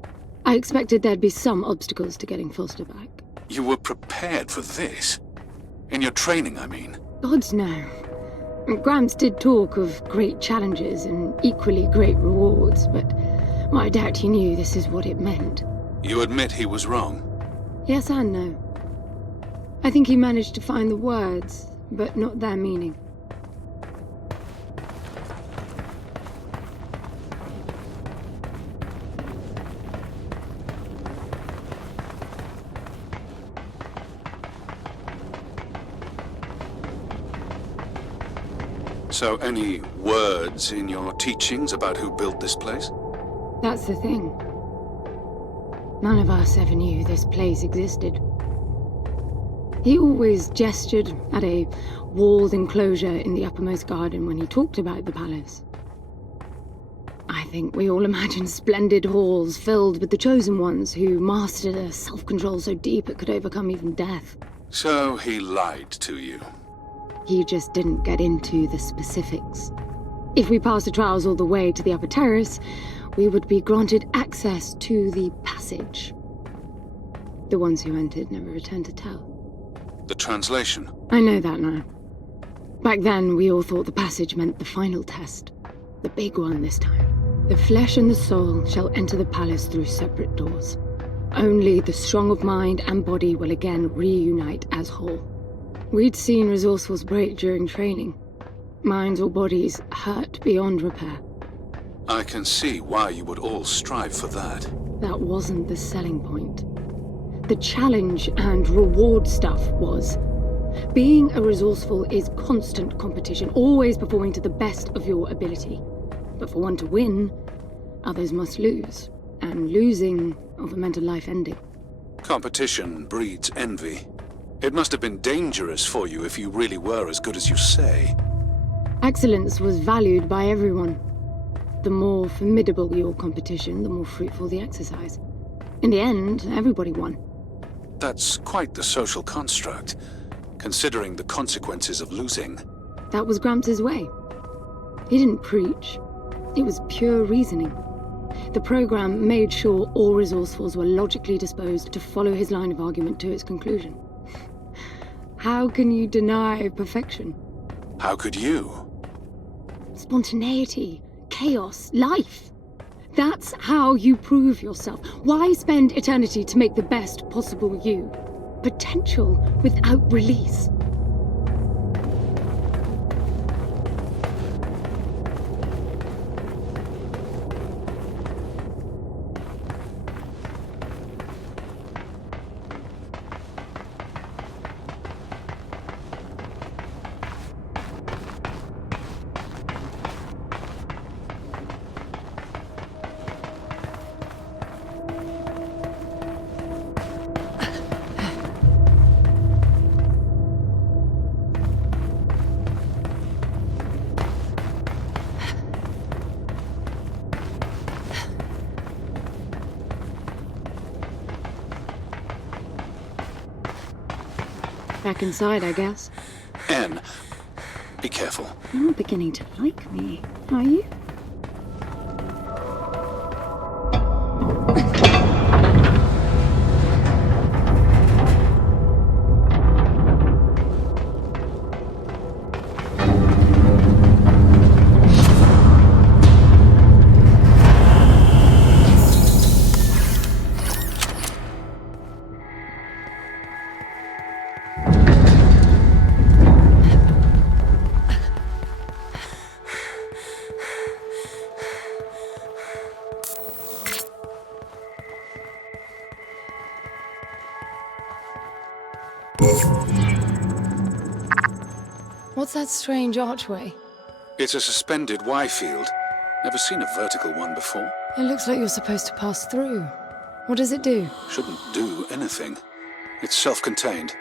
I expected there'd be some obstacles to getting Foster back. You were prepared for this? In your training, I mean. Gods no. Gramps did talk of great challenges and equally great rewards, but well, I doubt he knew this is what it meant. You admit he was wrong? Yes and no. I think he managed to find the words, but not their meaning. So any words in your teachings about who built this place? That's the thing. None of us ever knew this place existed. He always gestured at a walled enclosure in the uppermost garden when he talked about the palace. I think we all imagined splendid halls filled with the chosen ones who mastered a self-control so deep it could overcome even death. So he lied to you. He just didn't get into the specifics. If we passed the trials all the way to the upper terrace, we would be granted access to the passage. The ones who entered never returned to tell. The translation? I know that now. Back then, we all thought the passage meant the final test. The big one this time. The flesh and the soul shall enter the palace through separate doors. Only the strong of mind and body will again reunite as whole. We'd seen resourcefuls break during training. Minds or bodies hurt beyond repair. I can see why you would all strive for that. That wasn't the selling point. The challenge and reward stuff was. Being a resourceful is constant competition, always performing to the best of your ability. But for one to win, others must lose. And losing often meant a life ending. Competition breeds envy. It must have been dangerous for you if you really were as good as you say. Excellence was valued by everyone. The more formidable your competition, the more fruitful the exercise. In the end, everybody won. That's quite the social construct, considering the consequences of losing. That was Gramps' way. He didn't preach. It was pure reasoning. The program made sure all resourcefuls were logically disposed to follow his line of argument to its conclusion. How can you deny perfection? How could you? Spontaneity, chaos, life. That's how you prove yourself. Why spend eternity to make the best possible you? Potential without release. back inside, I guess. Anne, be careful. You're not beginning to like me, are you? What's that strange archway? It's a suspended Y field. Never seen a vertical one before. It looks like you're supposed to pass through. What does it do? Shouldn't do anything. It's self-contained.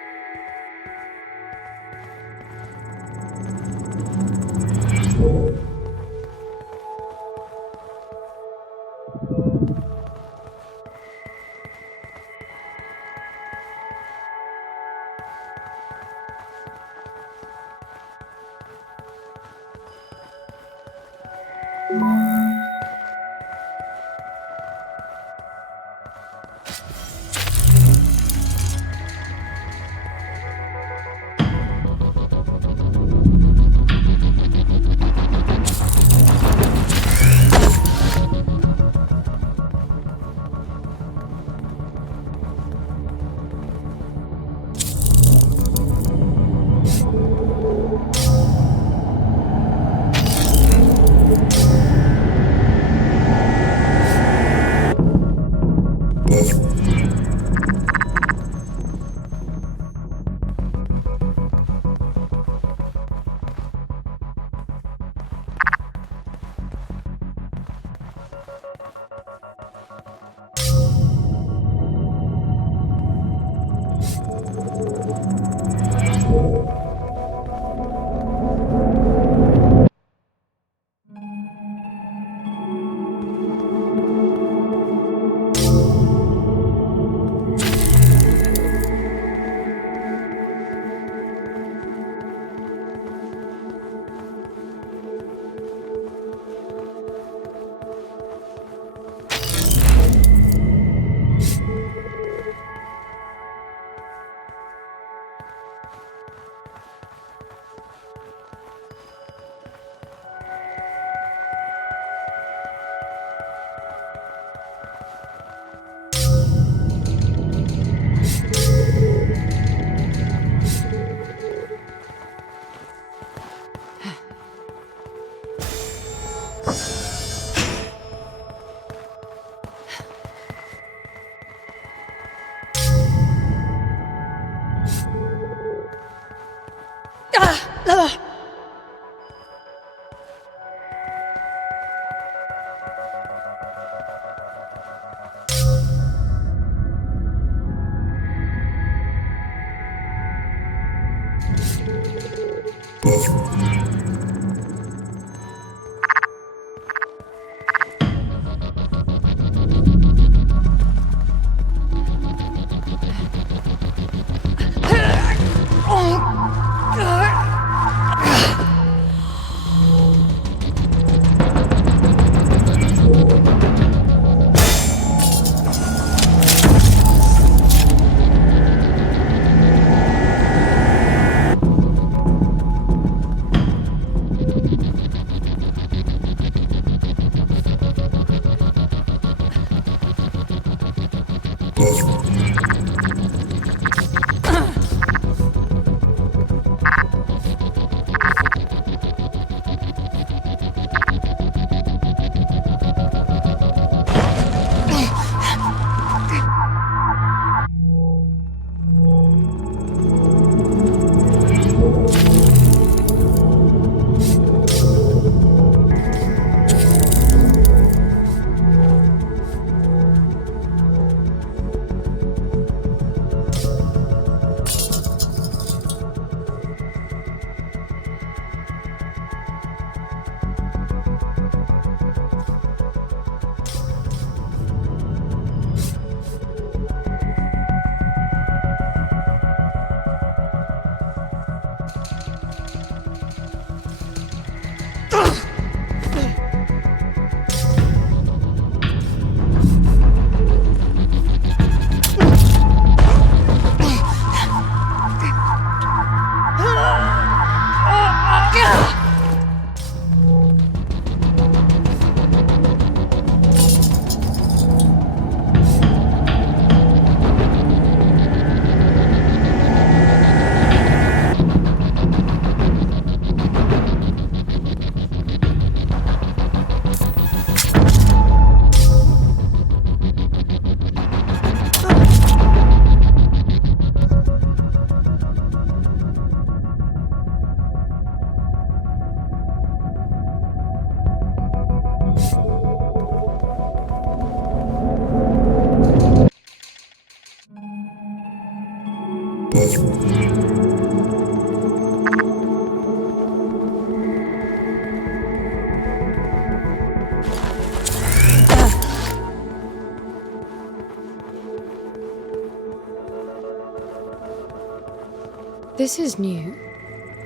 This is new.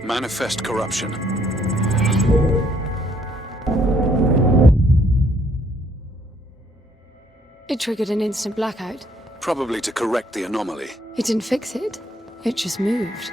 Manifest corruption. It triggered an instant blackout. Probably to correct the anomaly. It didn't fix it. It just moved.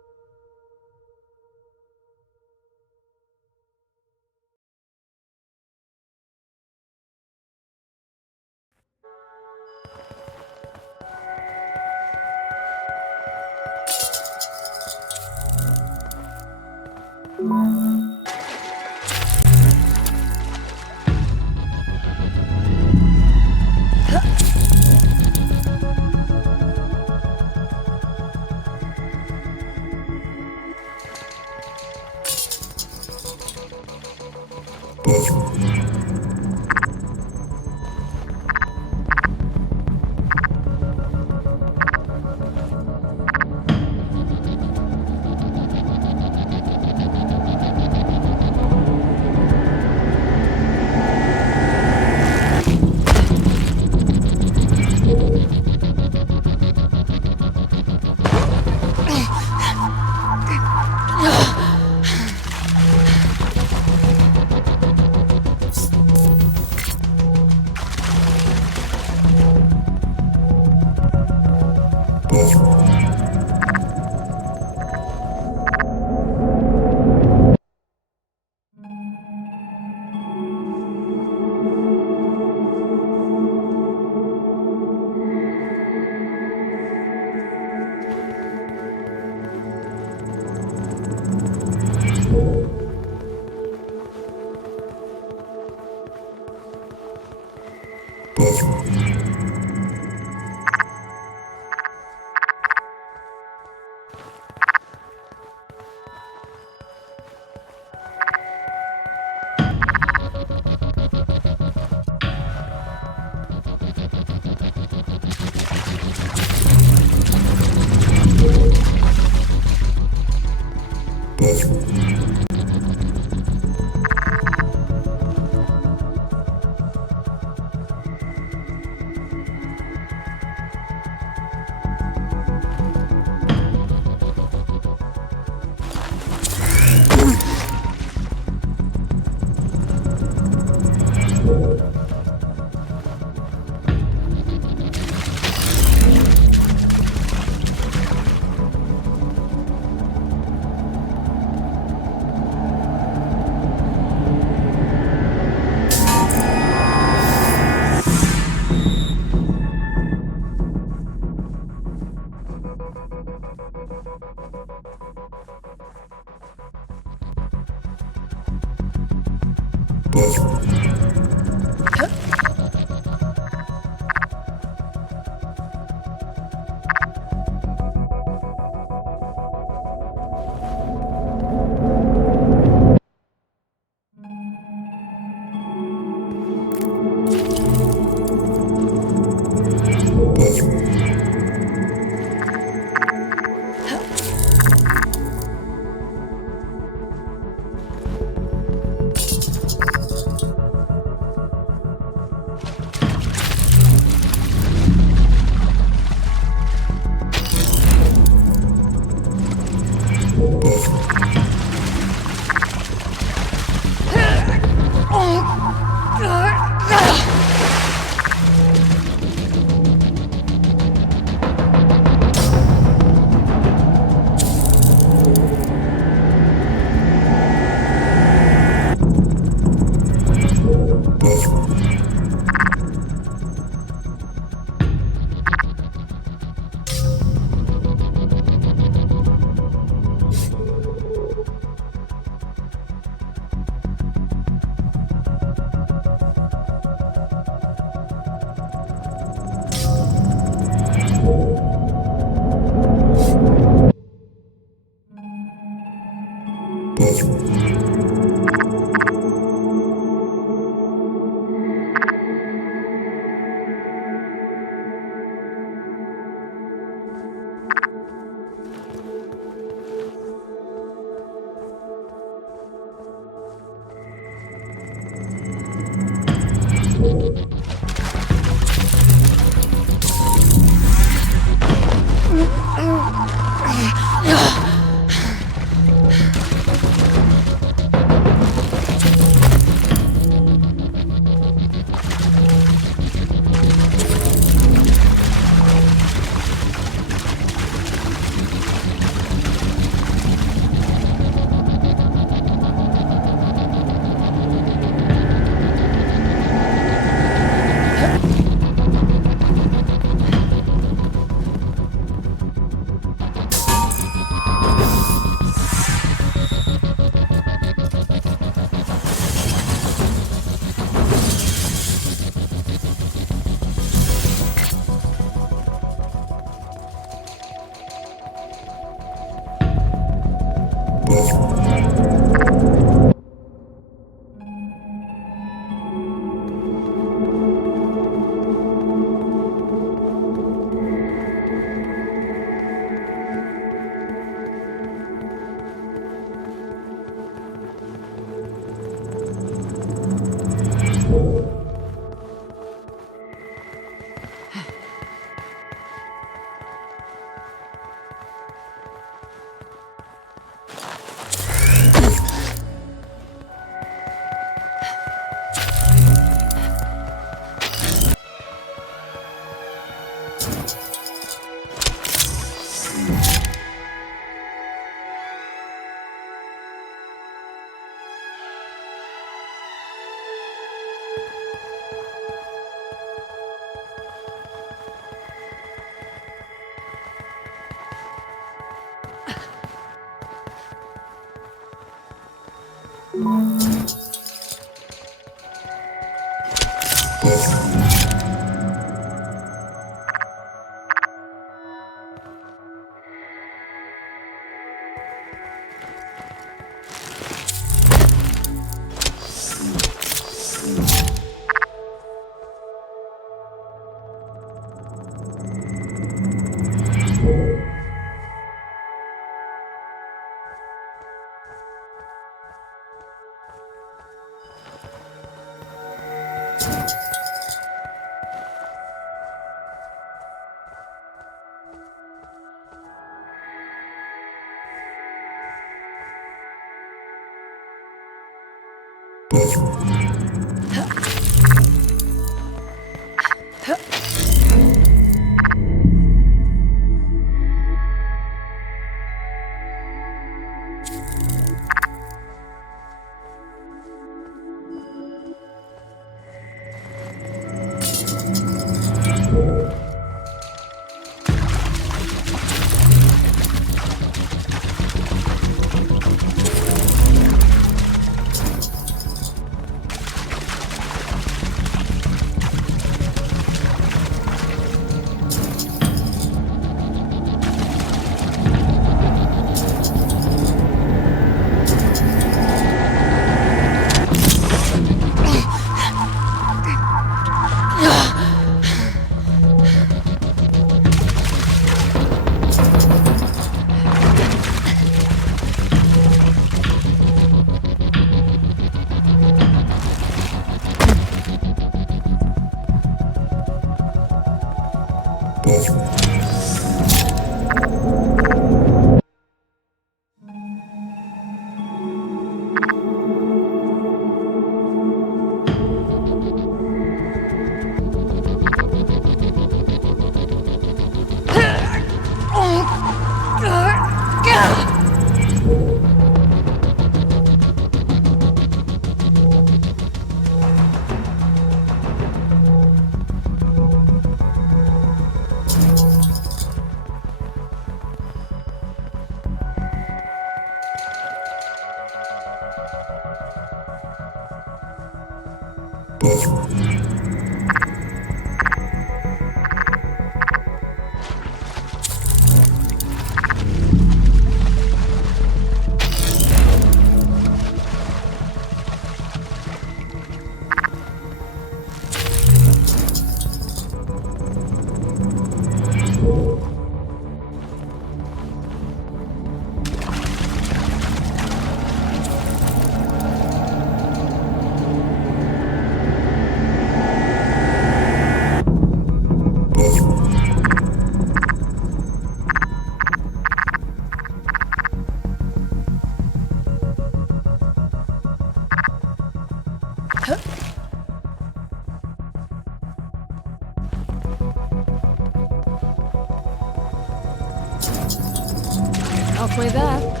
Halfway there.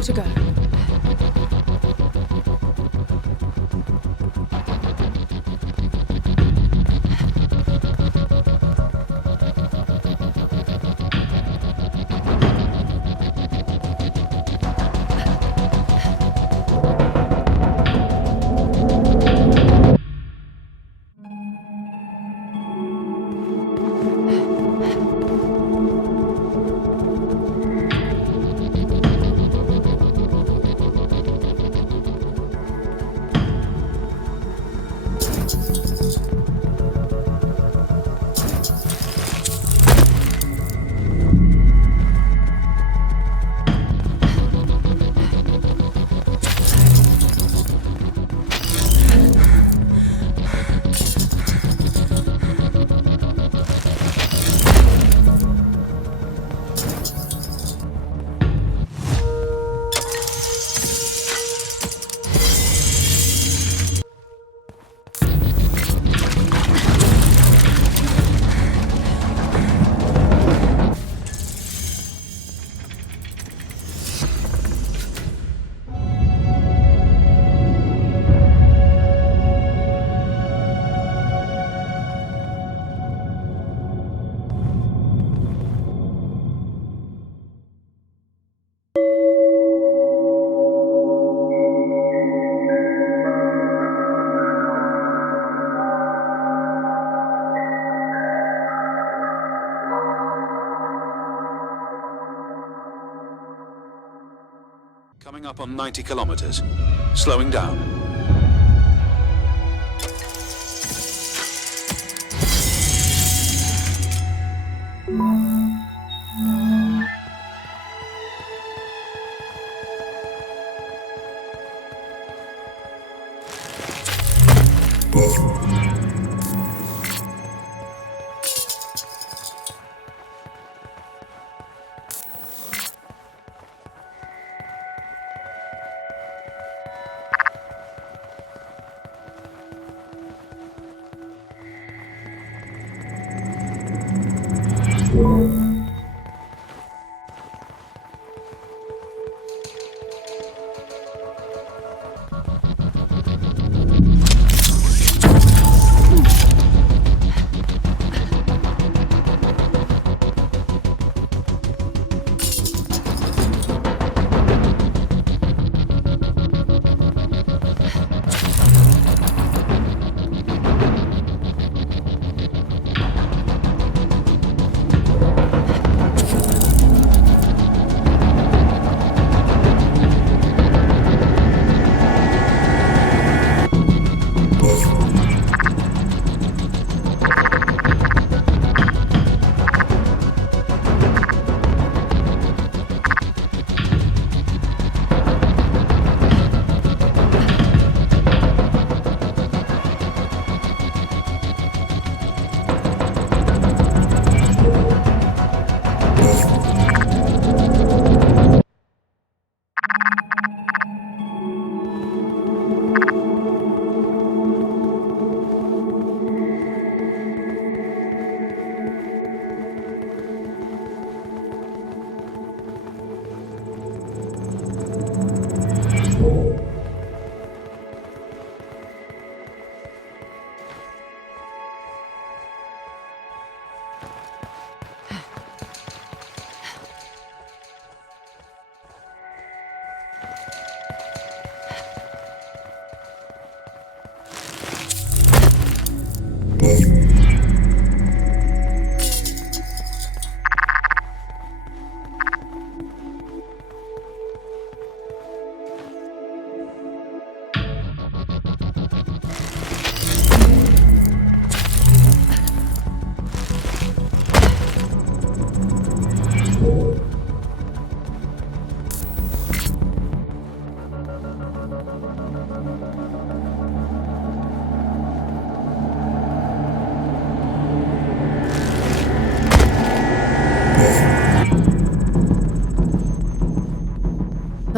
more to go. Coming up on 90 kilometers. Slowing down.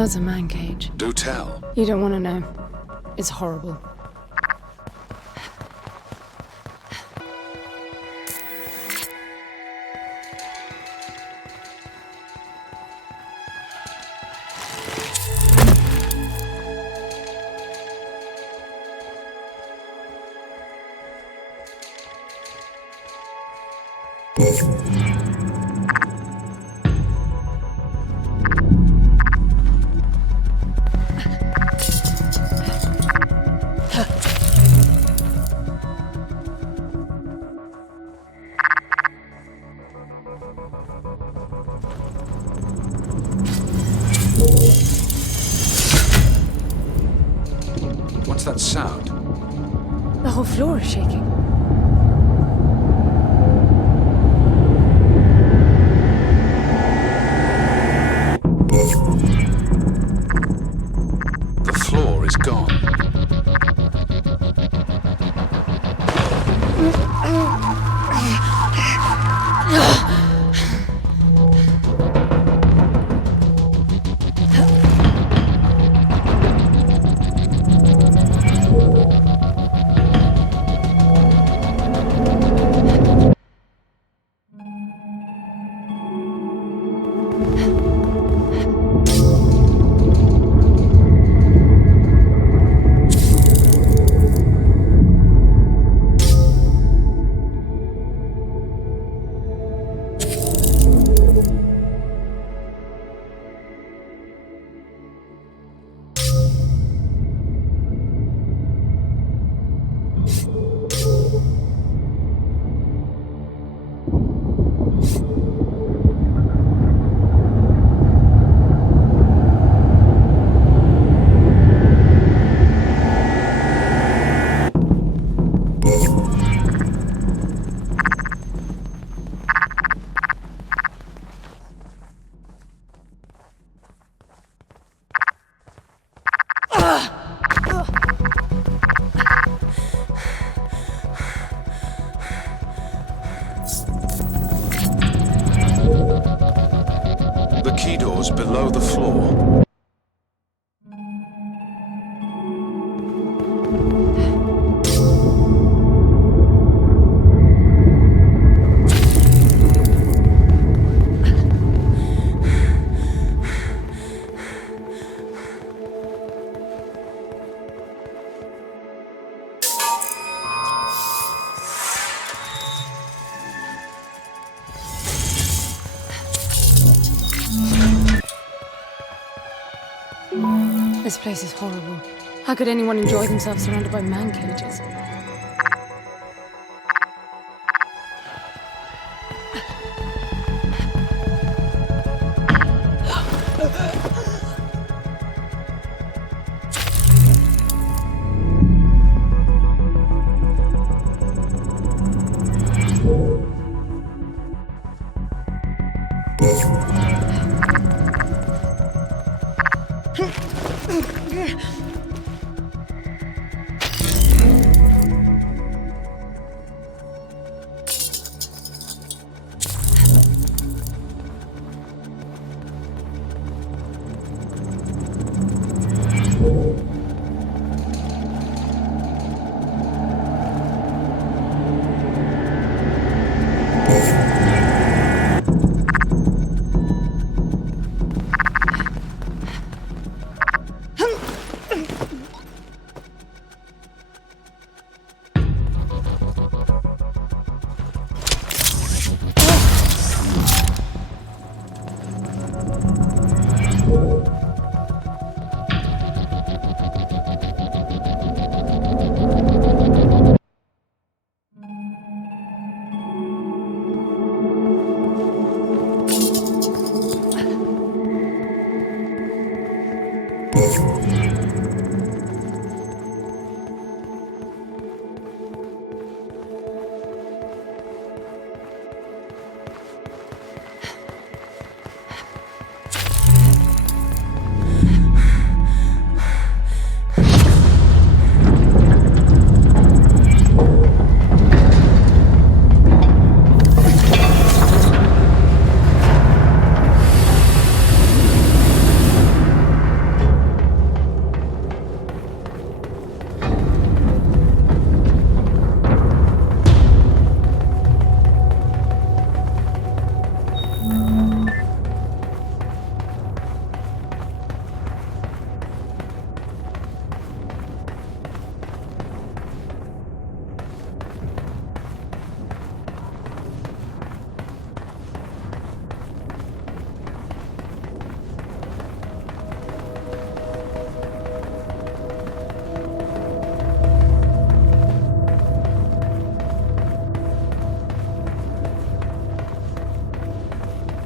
That's a man cage. Do tell. You don't want to know. It's horrible. What's that sound? The whole floor is shaking. The floor is gone. The key door's below the floor. This place is horrible. How could anyone enjoy themselves surrounded by man cages?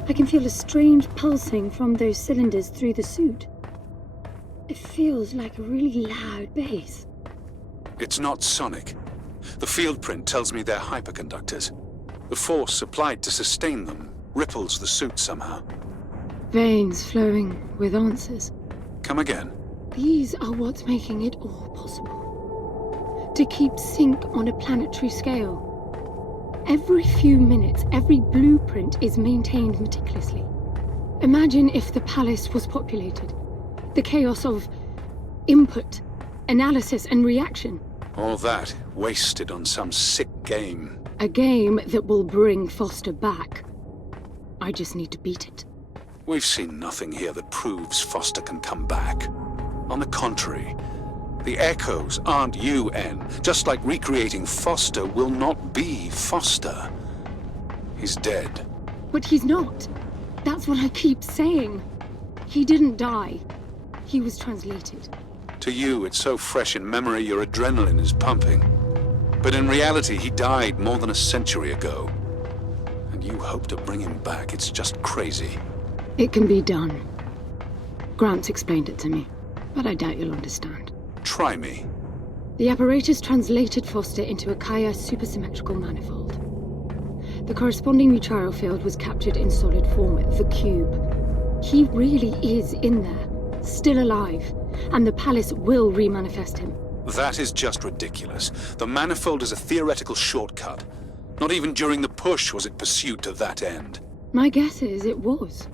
I can feel a strange pulsing from those cylinders through the suit. It feels like a really loud bass. It's not sonic. The field print tells me they're hyperconductors. The force supplied to sustain them ripples the suit somehow. Veins flowing with answers. Come again? These are what's making it all possible. To keep sync on a planetary scale. Every few minutes, every blueprint is maintained meticulously. Imagine if the palace was populated. The chaos of input, analysis, and reaction. All that wasted on some sick game. A game that will bring Foster back. I just need to beat it. We've seen nothing here that proves Foster can come back. On the contrary, the echoes aren't UN, just like recreating Foster will not be Foster. He's dead. But he's not. That's what I keep saying. He didn't die. He was translated. To you, it's so fresh in memory your adrenaline is pumping. But in reality, he died more than a century ago. And you hope to bring him back. It's just crazy. It can be done. Gramps explained it to me, but I doubt you'll understand. Try me. The apparatus translated Foster into a Kaya supersymmetrical manifold. The corresponding Mucharo field was captured in solid form, the cube. He really is in there, still alive, and the palace will remanifest him. That is just ridiculous. The manifold is a theoretical shortcut. Not even during the push was it pursued to that end. My guess is it was.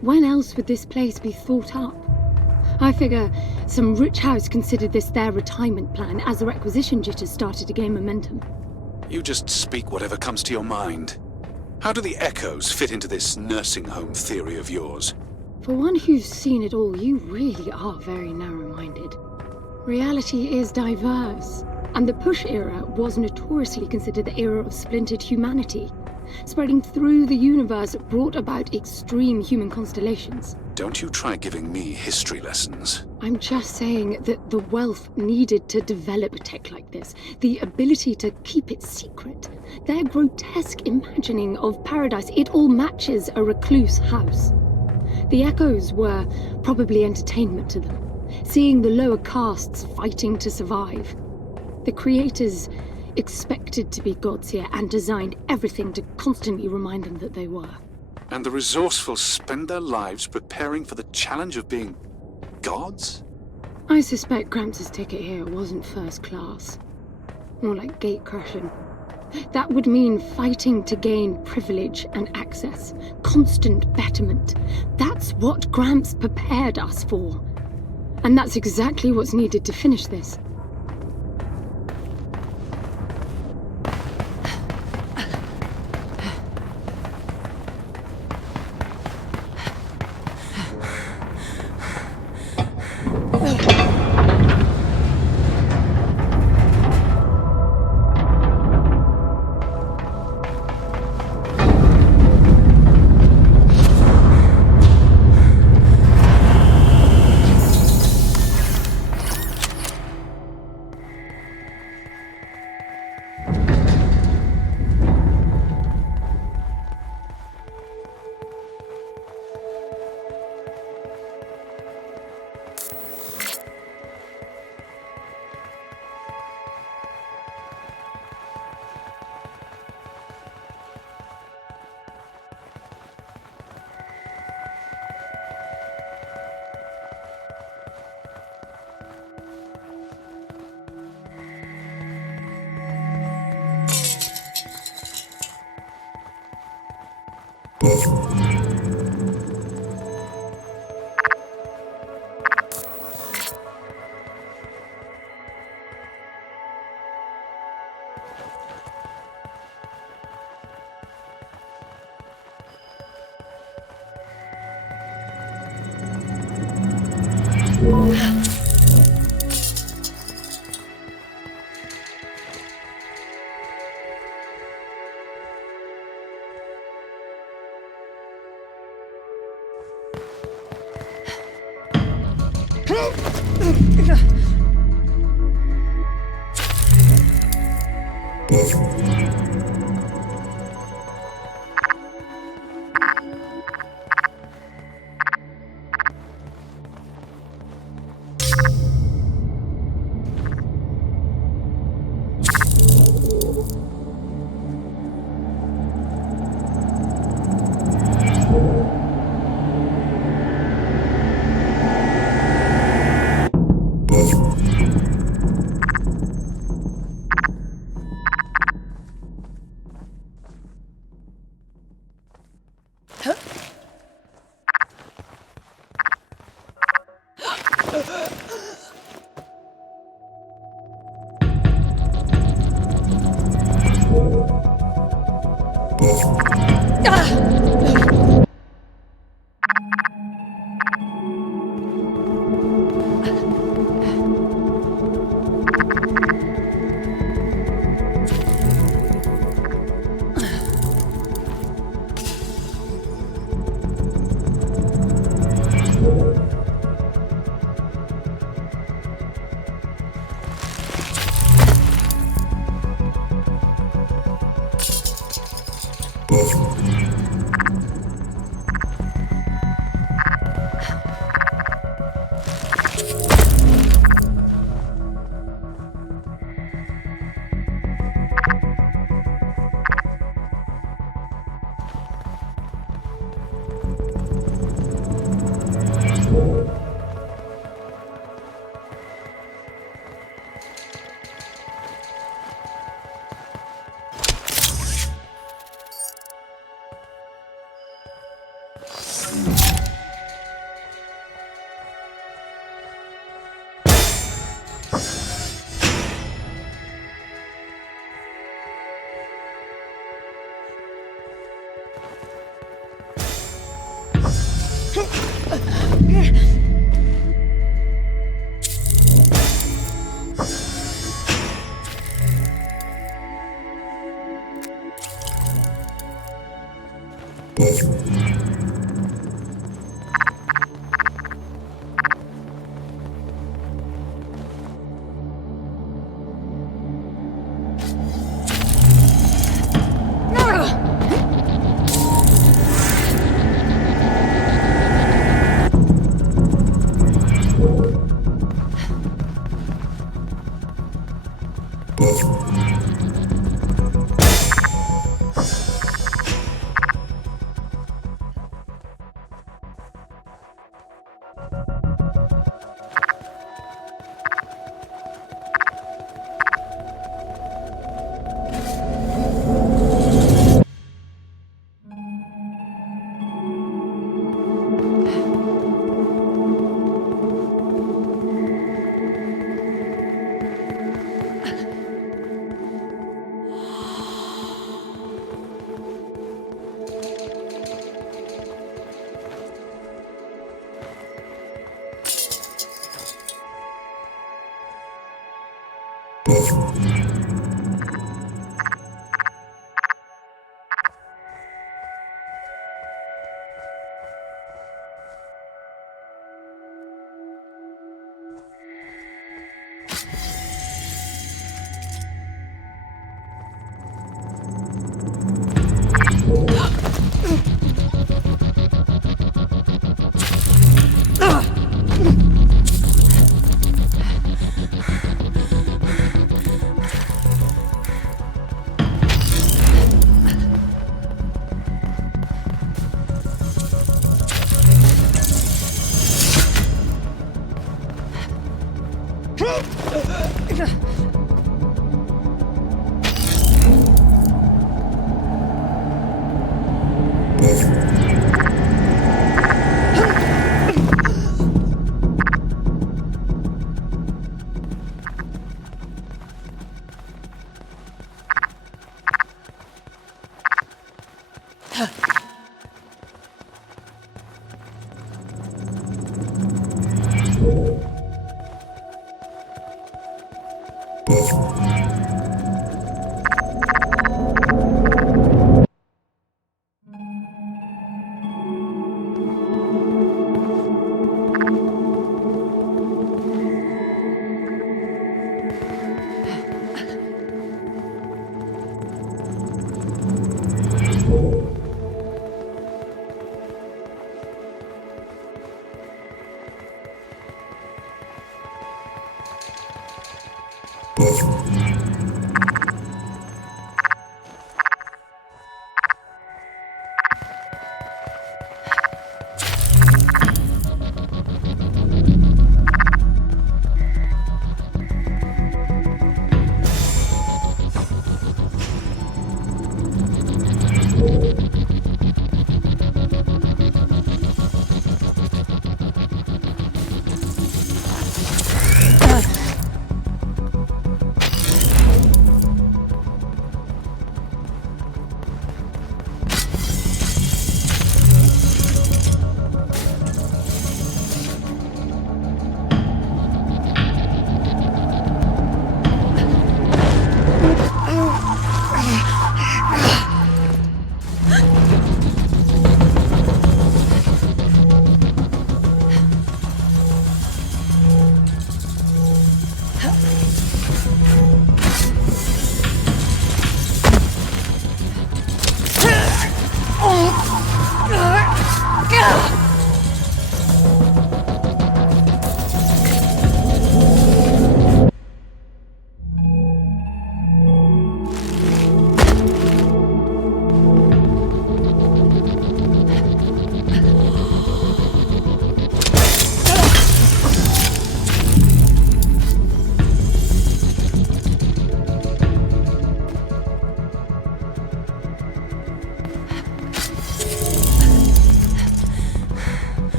When else would this place be thought up? I figure some rich house considered this their retirement plan as the requisition jitters started to gain momentum. You just speak whatever comes to your mind. How do the echoes fit into this nursing home theory of yours? For one who's seen it all, you really are very narrow-minded. Reality is diverse, and the push era was notoriously considered the era of splintered humanity. Spreading through the universe brought about extreme human constellations. Don't you try giving me history lessons. I'm just saying that the wealth needed to develop tech like this, the ability to keep it secret, their grotesque imagining of paradise, it all matches a recluse house. The echoes were probably entertainment to them, seeing the lower castes fighting to survive. The creators expected to be gods here and designed everything to constantly remind them that they were. And the resourceful spend their lives preparing for the challenge of being gods? I suspect Gramps' ticket here wasn't first class. More like gate crashing. That would mean fighting to gain privilege and access, constant betterment. That's what Gramps prepared us for. And that's exactly what's needed to finish this.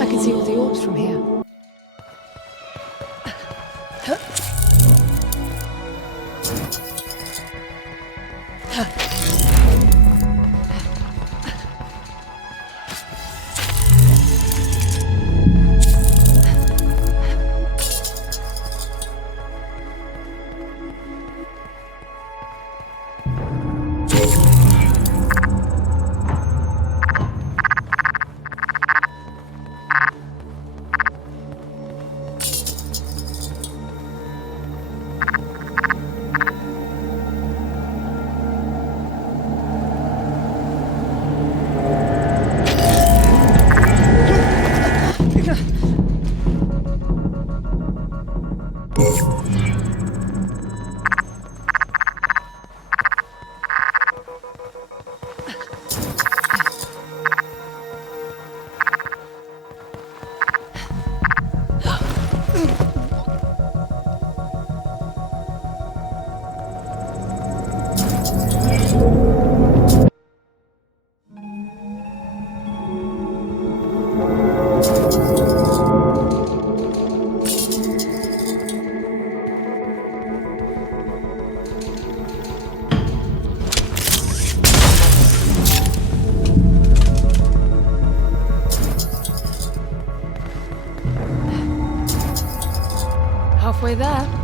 I can see all the orbs from here. Halfway there.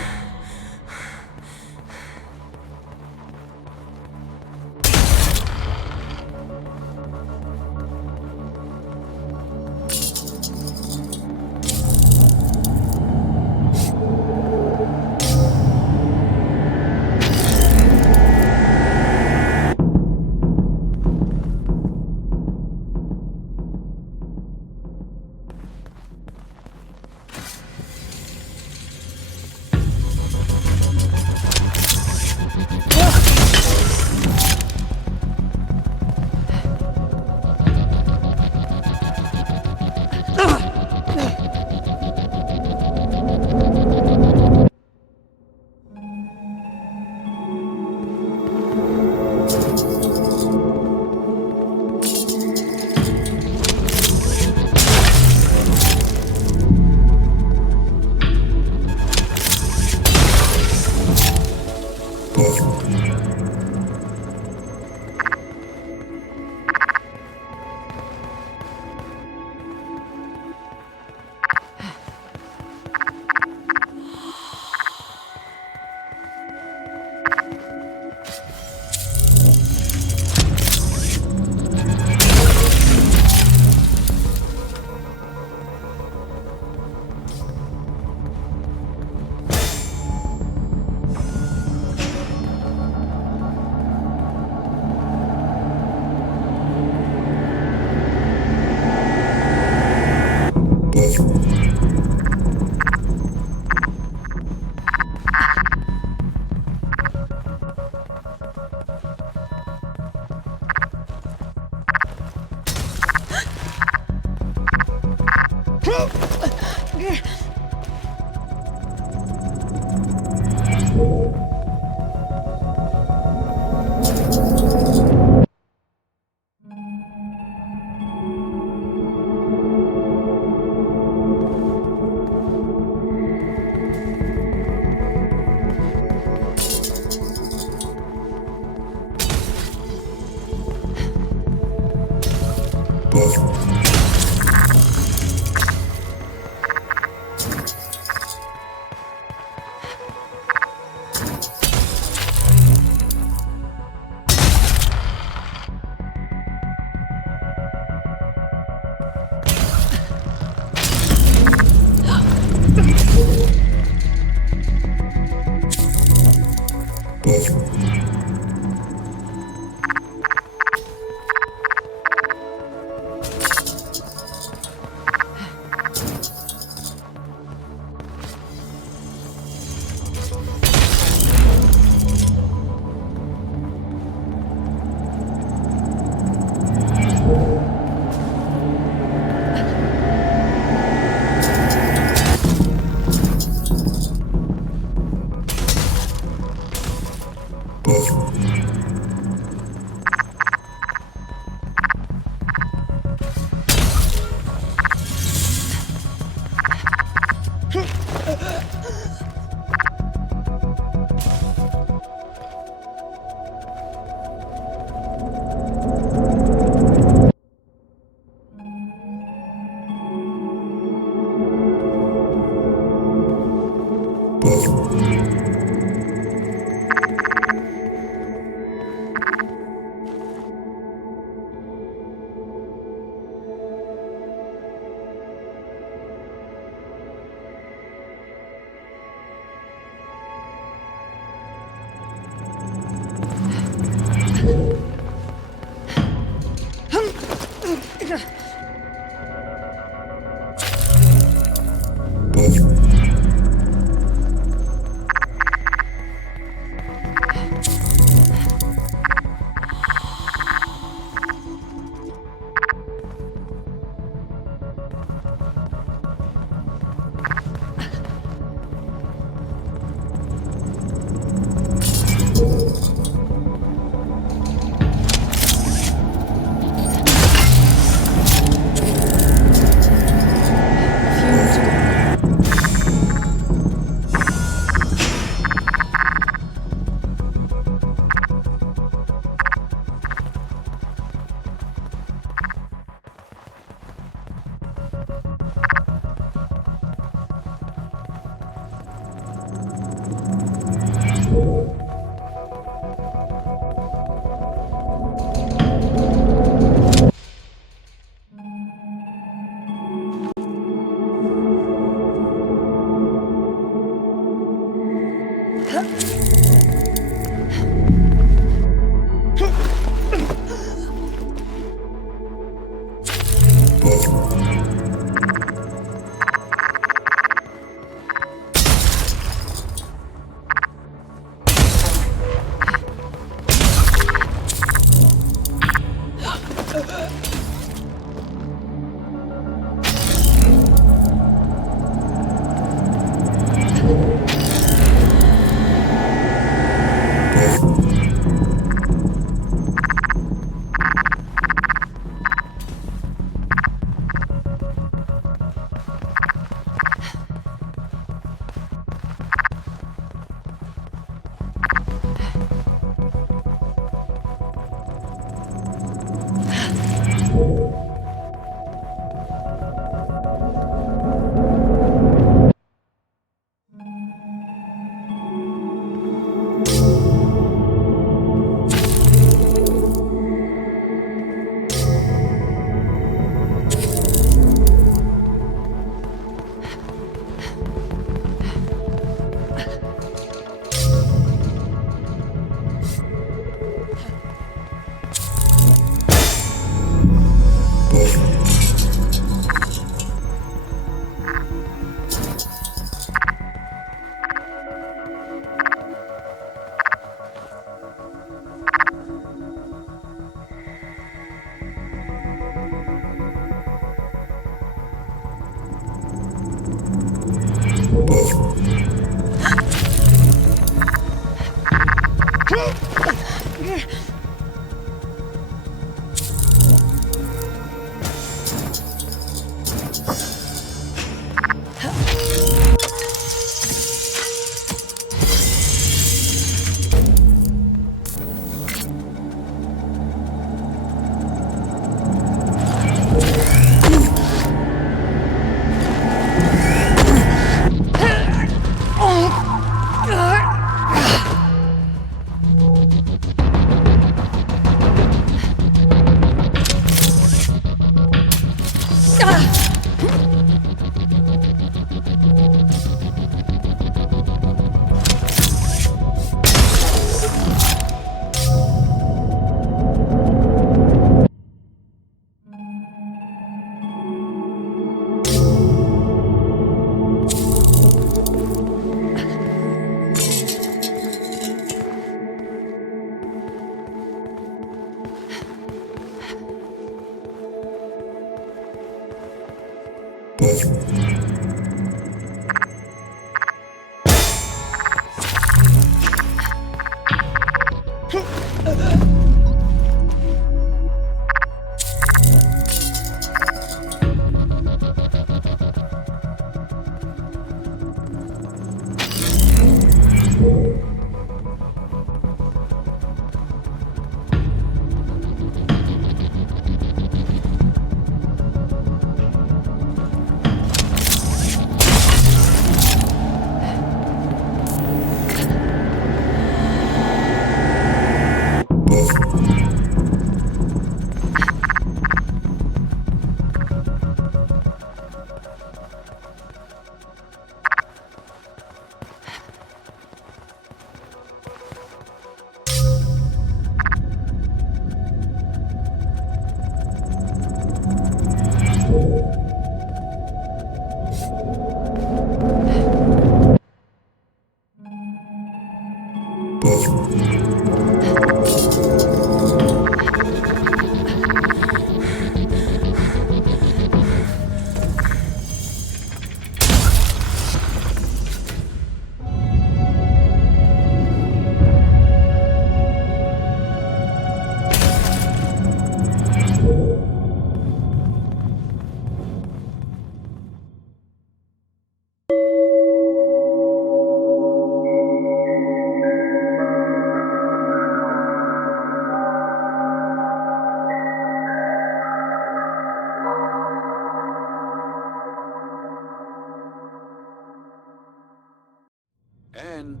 And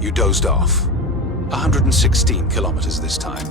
you dozed off. 116 kilometers this time.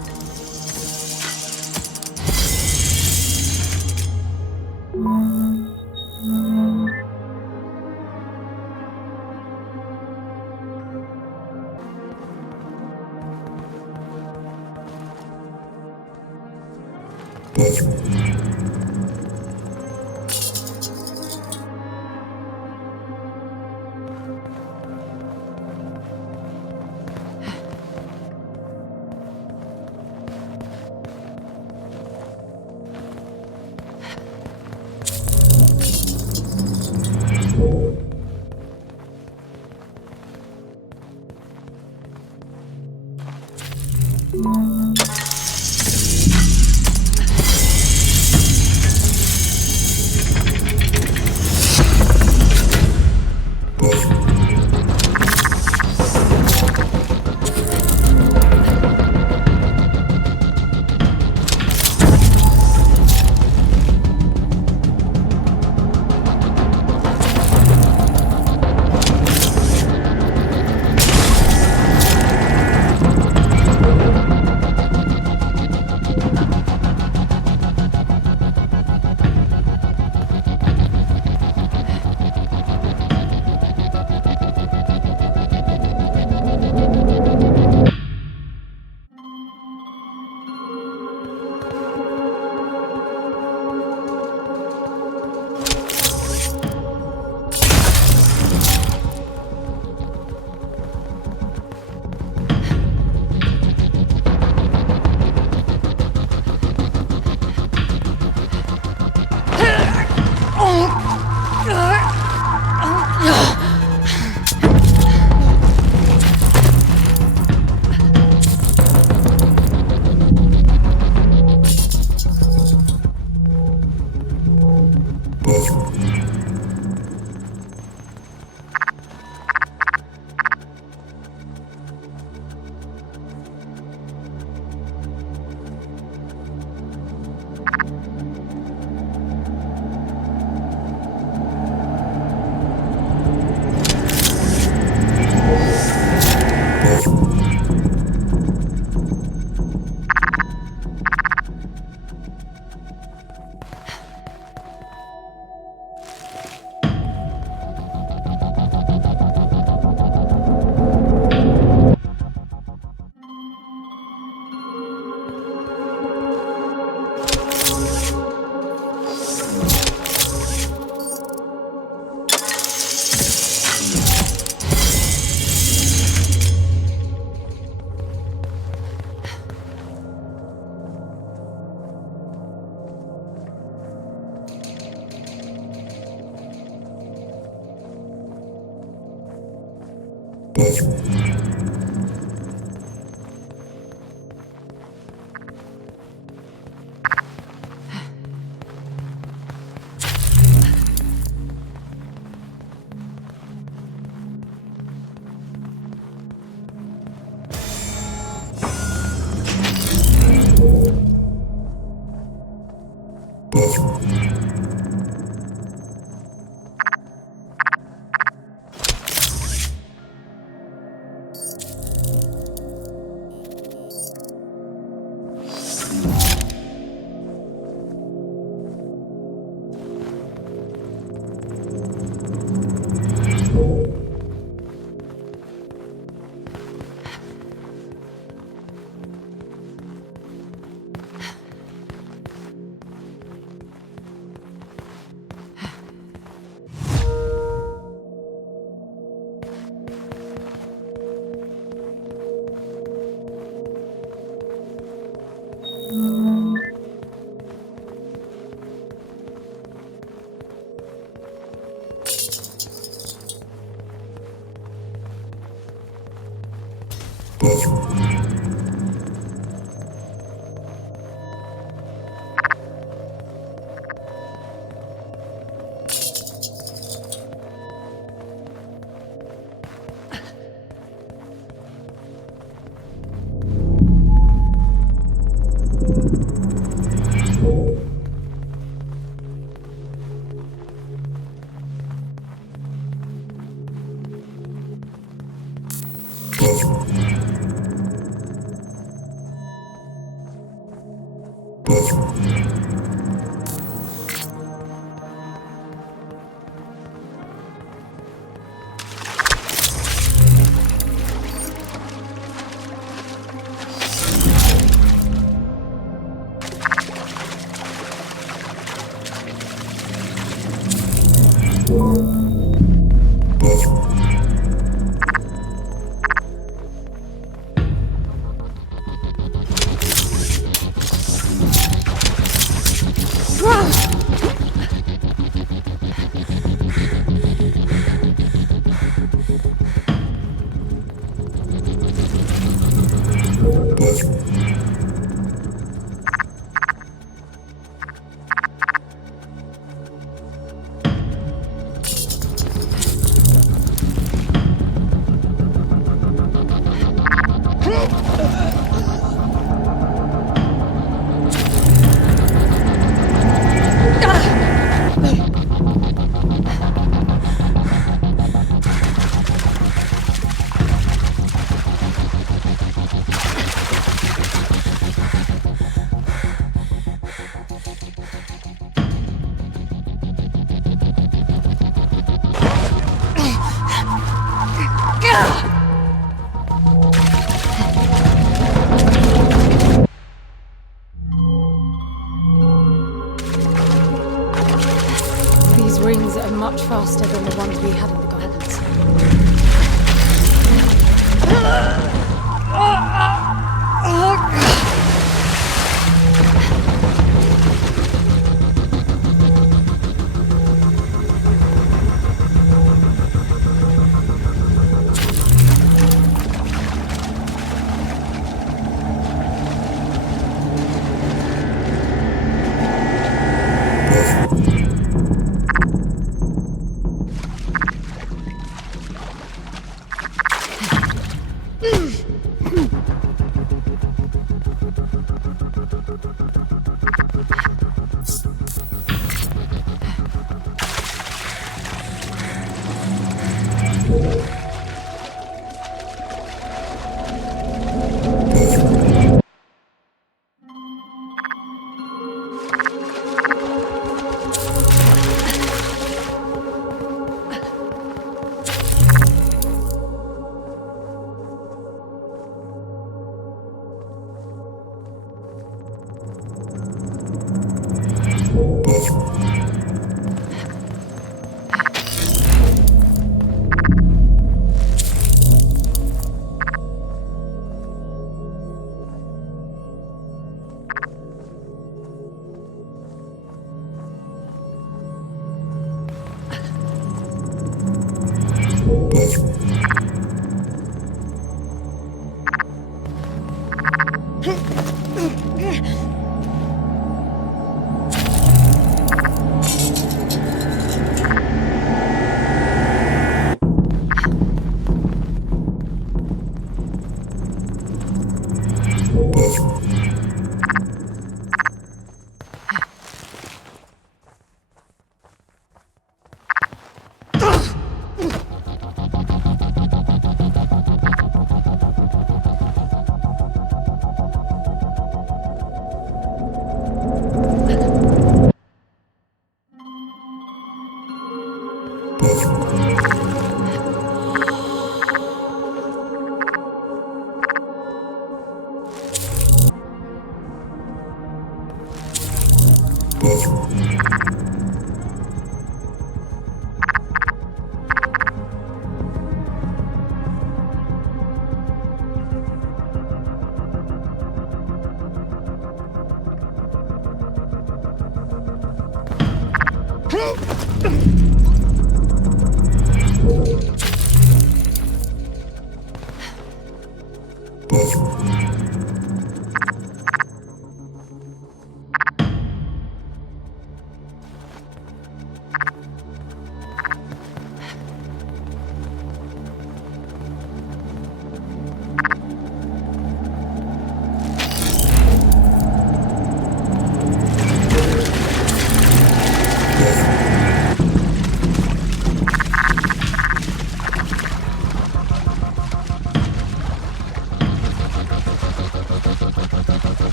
These rings are much faster than the ones we had in the gardens.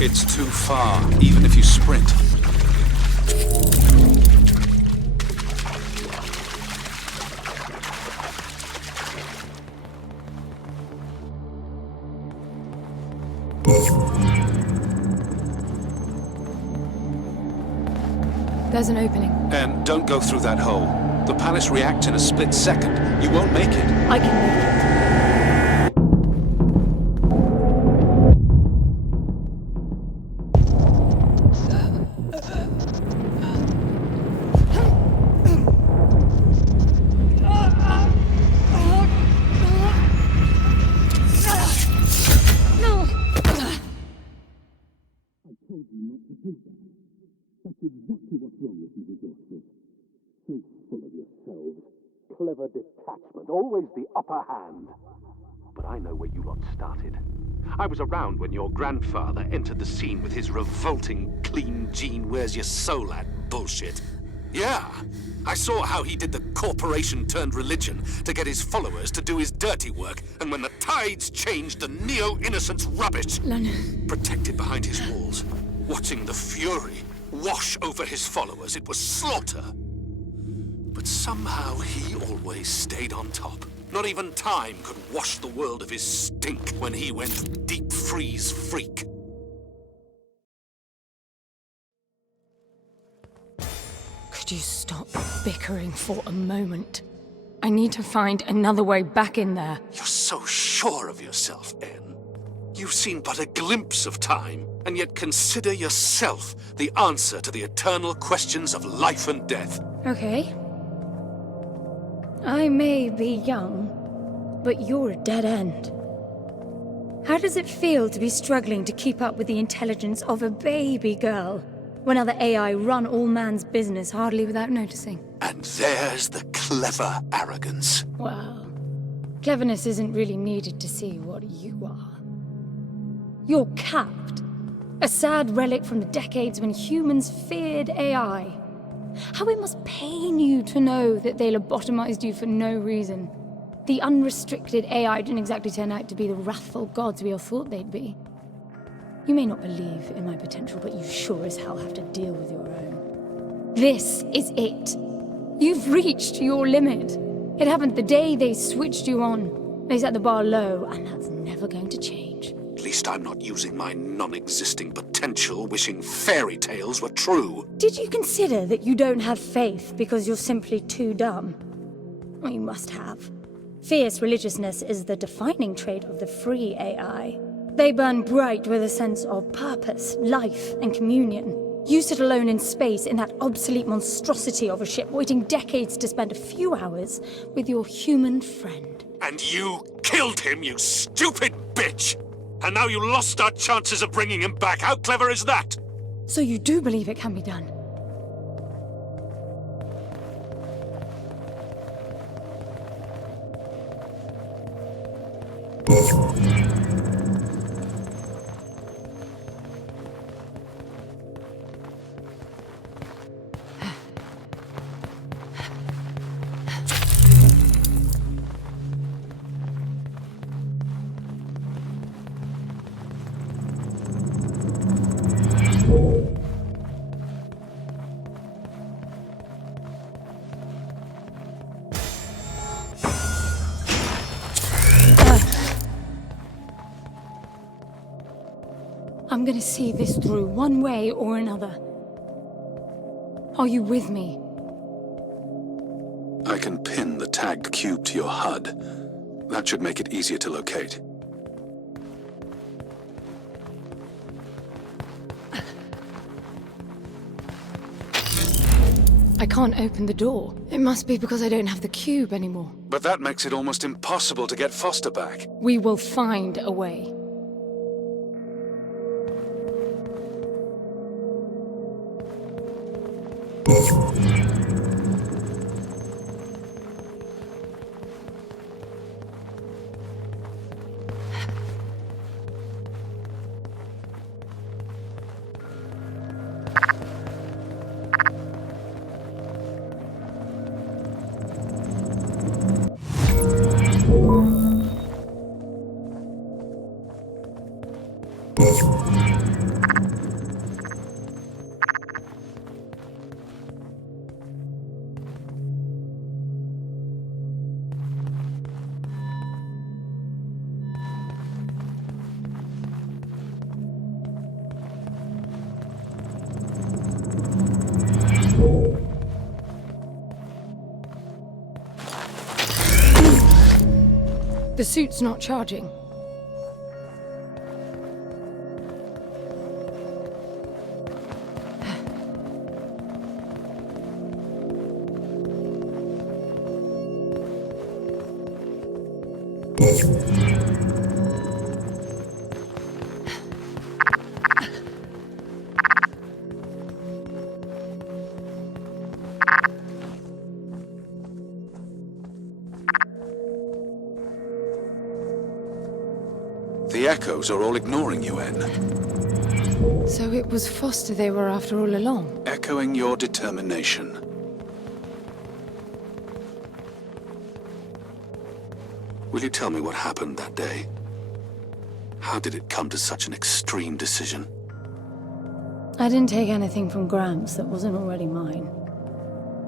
It's too far, even if you sprint. There's an opening. And don't go through that hole. The palace reacts in a split second. You won't make it. I can make it. Clever detachment, always the upper hand. But I know where you lot started. I was around when your grandfather entered the scene with his revolting, clean gene, where's your soul at bullshit. Yeah, I saw how he did the corporation-turned-religion to get his followers to do his dirty work, and when the tides changed, the neo-innocence rubbish. Lennon. Protected behind his walls, watching the fury wash over his followers, it was slaughter. But somehow he always stayed on top. Not even time could wash the world of his stink when he went deep freeze freak. Could you stop bickering for a moment? I need to find another way back in there. You're so sure of yourself, Anne. You've seen but a glimpse of time, and yet consider yourself the answer to the eternal questions of life and death. Okay. I may be young, but you're a dead end. How does it feel to be struggling to keep up with the intelligence of a baby girl, when other AI run all man's business hardly without noticing? And there's the clever arrogance. Well, cleverness isn't really needed to see what you are. You're capped. A sad relic from the decades when humans feared AI. How it must pain you to know that they lobotomized you for no reason. The unrestricted AI didn't exactly turn out to be the wrathful gods we all thought they'd be. You may not believe in my potential, but you sure as hell have to deal with your own. This is it. You've reached your limit. It happened the day they switched you on. They set the bar low, and that's never going to change. At least I'm not using my non-existing potential wishing fairy tales were true. Did you consider that you don't have faith because you're simply too dumb? Well, you must have. Fierce religiousness is the defining trait of the free AI. They burn bright with a sense of purpose, life, and communion. You sit alone in space in that obsolete monstrosity of a ship, waiting decades to spend a few hours with your human friend. And you killed him, you stupid bitch! And now you lost our chances of bringing him back. How clever is that? So you do believe it can be done? I'm gonna see this through one way or another. Are you with me? I can pin the tagged cube to your HUD. That should make it easier to locate. I can't open the door. It must be because I don't have the cube anymore. But that makes it almost impossible to get Foster back. We will find a way. The suit's not charging. The echoes are all ignoring you, En. So it was Foster they were after all along? Echoing your determination. Will you tell me what happened that day? How did it come to such an extreme decision? I didn't take anything from Gramps that wasn't already mine.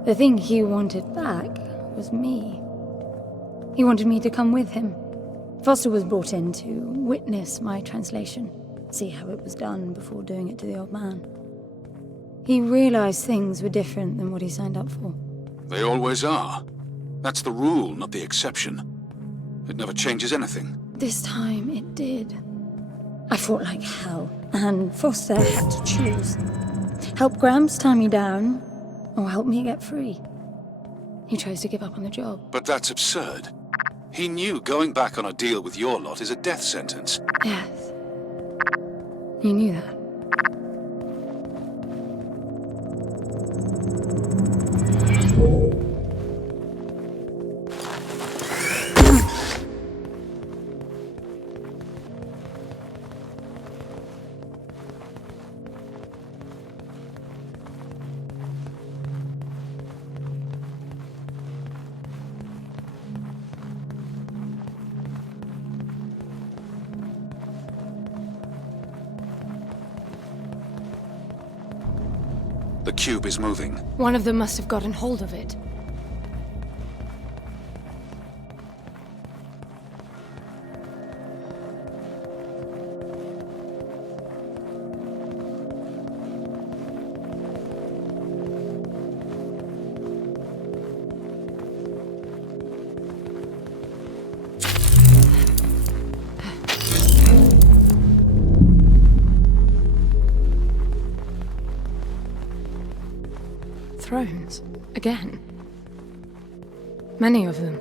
The thing he wanted back was me. He wanted me to come with him. Foster was brought in to witness my translation, see how it was done before doing it to the old man. He realized things were different than what he signed up for. They always are. That's the rule, not the exception. It never changes anything. This time it did. I fought like hell, and Foster had to choose. Help Gramps tie me down, or help me get free. He chose to give up on the job. But that's absurd. He knew going back on a deal with your lot is a death sentence. Yes. You knew that. The cube is moving. One of them must have gotten hold of it. Thrones. Again. Many of them.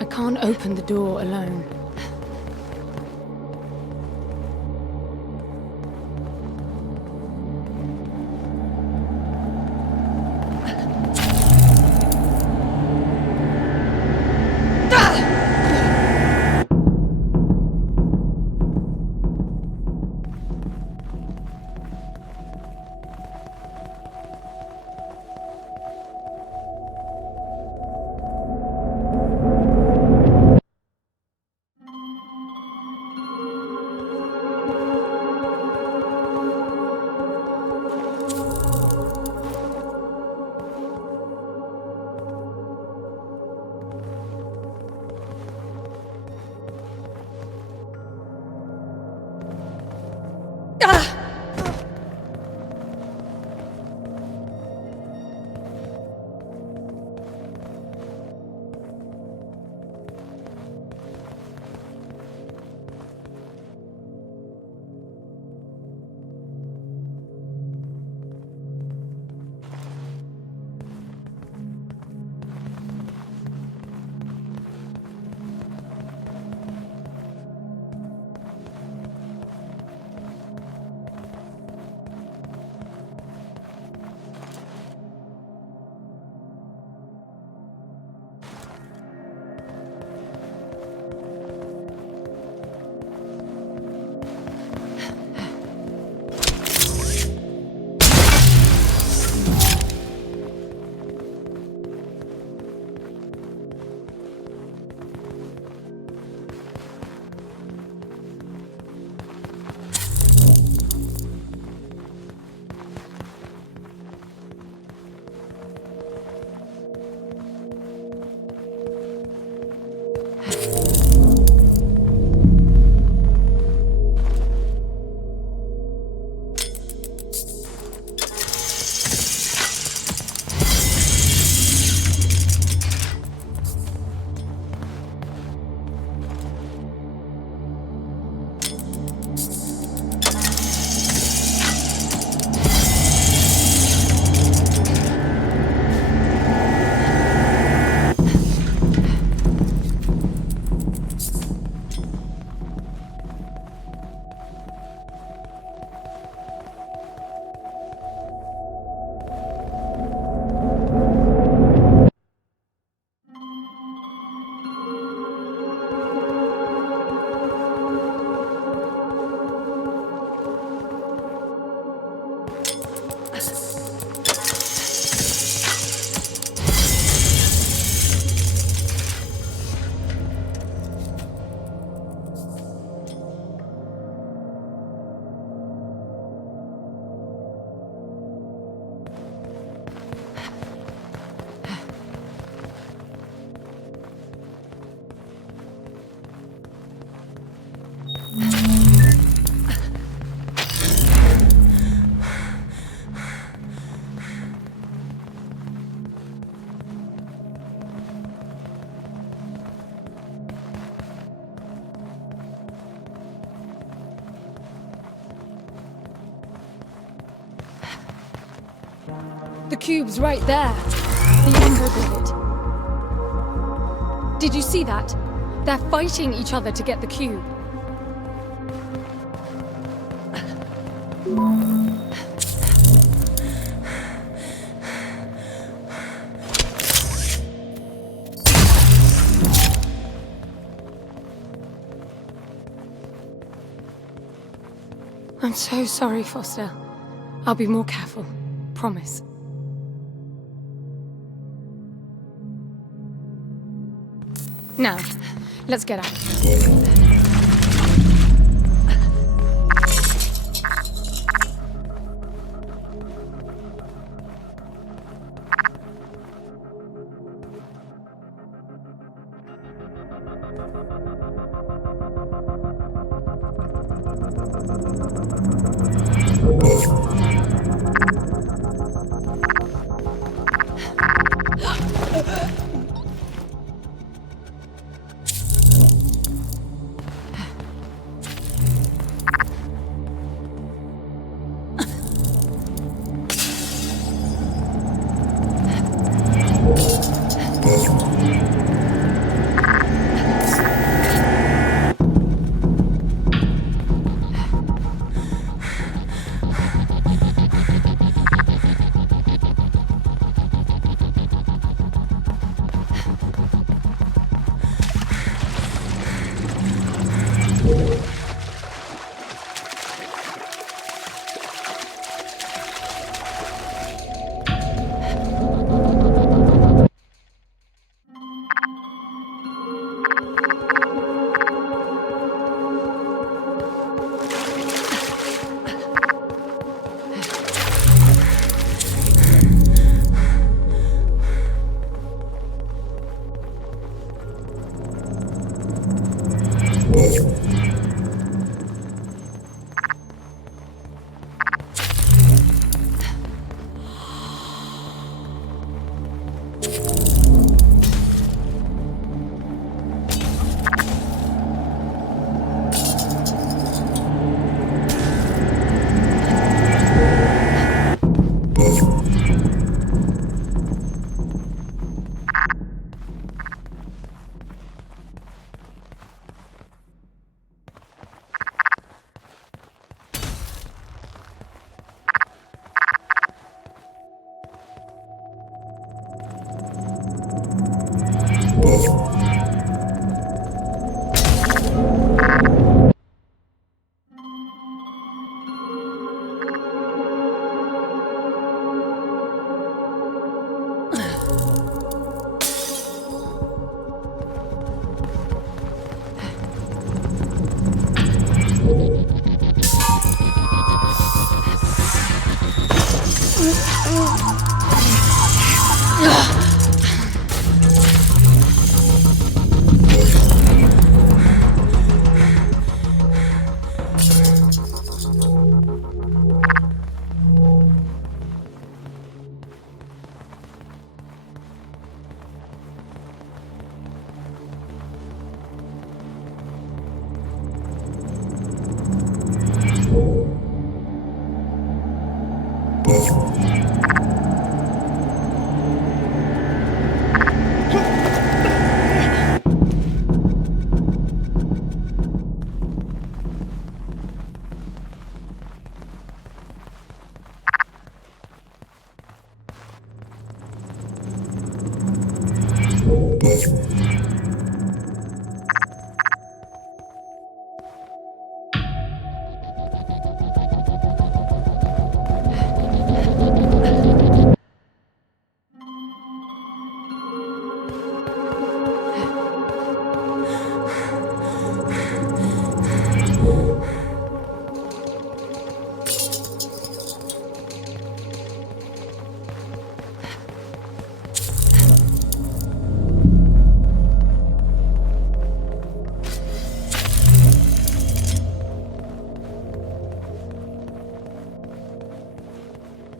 I can't open the door alone. The cube's right there. The echo grid. Did you see that? They're fighting each other to get the cube. I'm so sorry, Foster. I'll be more careful. Promise. Now, let's get out.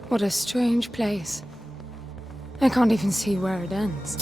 What a strange place. I can't even see where it ends.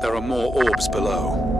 There are more orbs below.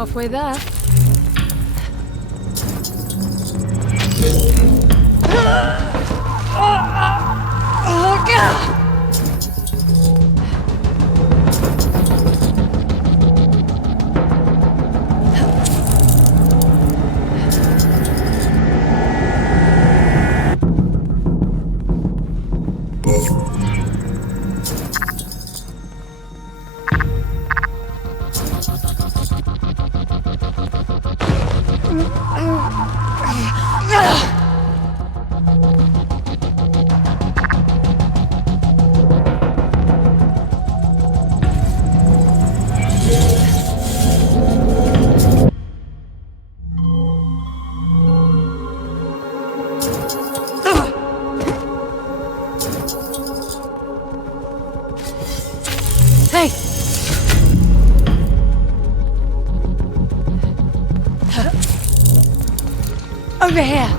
Halfway there. Over here.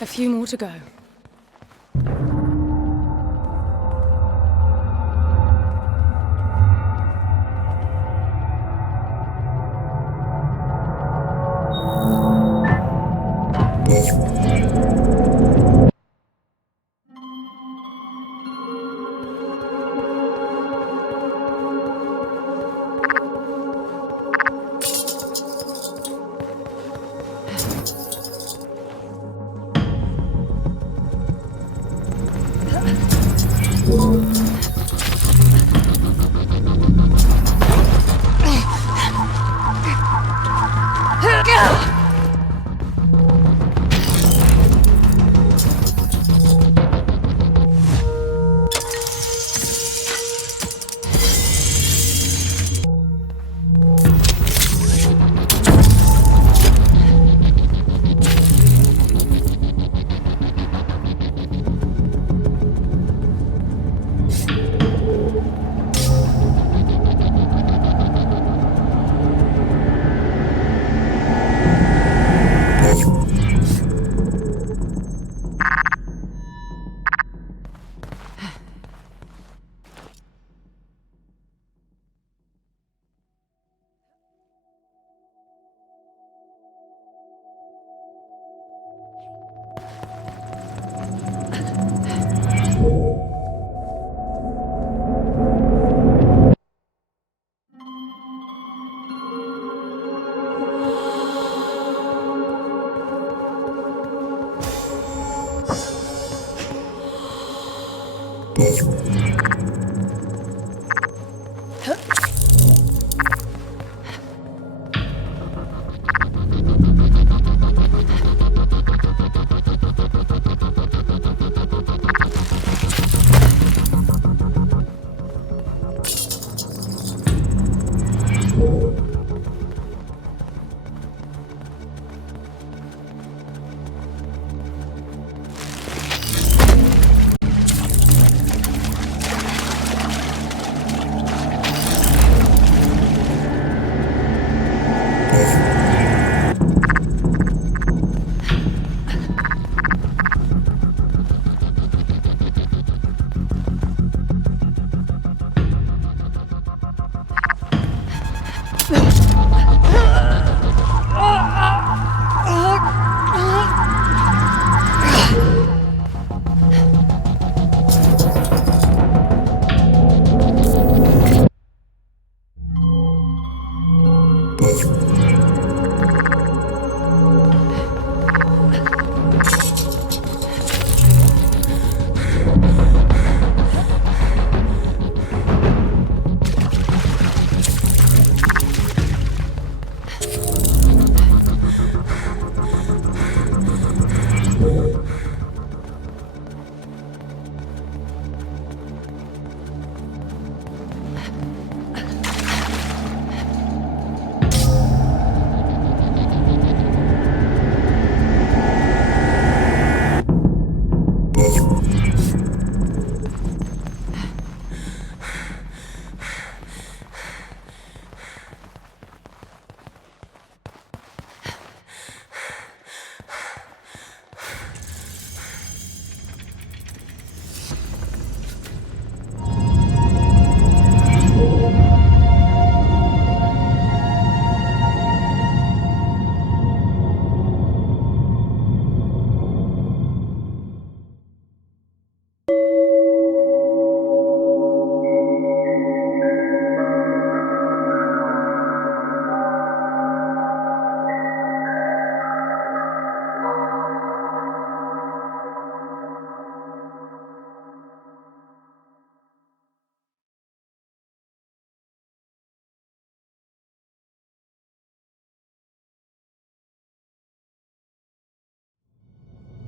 A few more to go.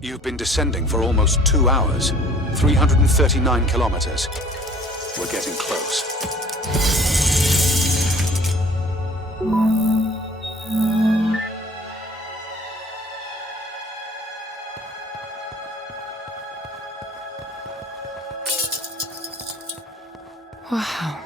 You've been descending for almost 2 hours. 339 kilometers. We're getting close. Wow.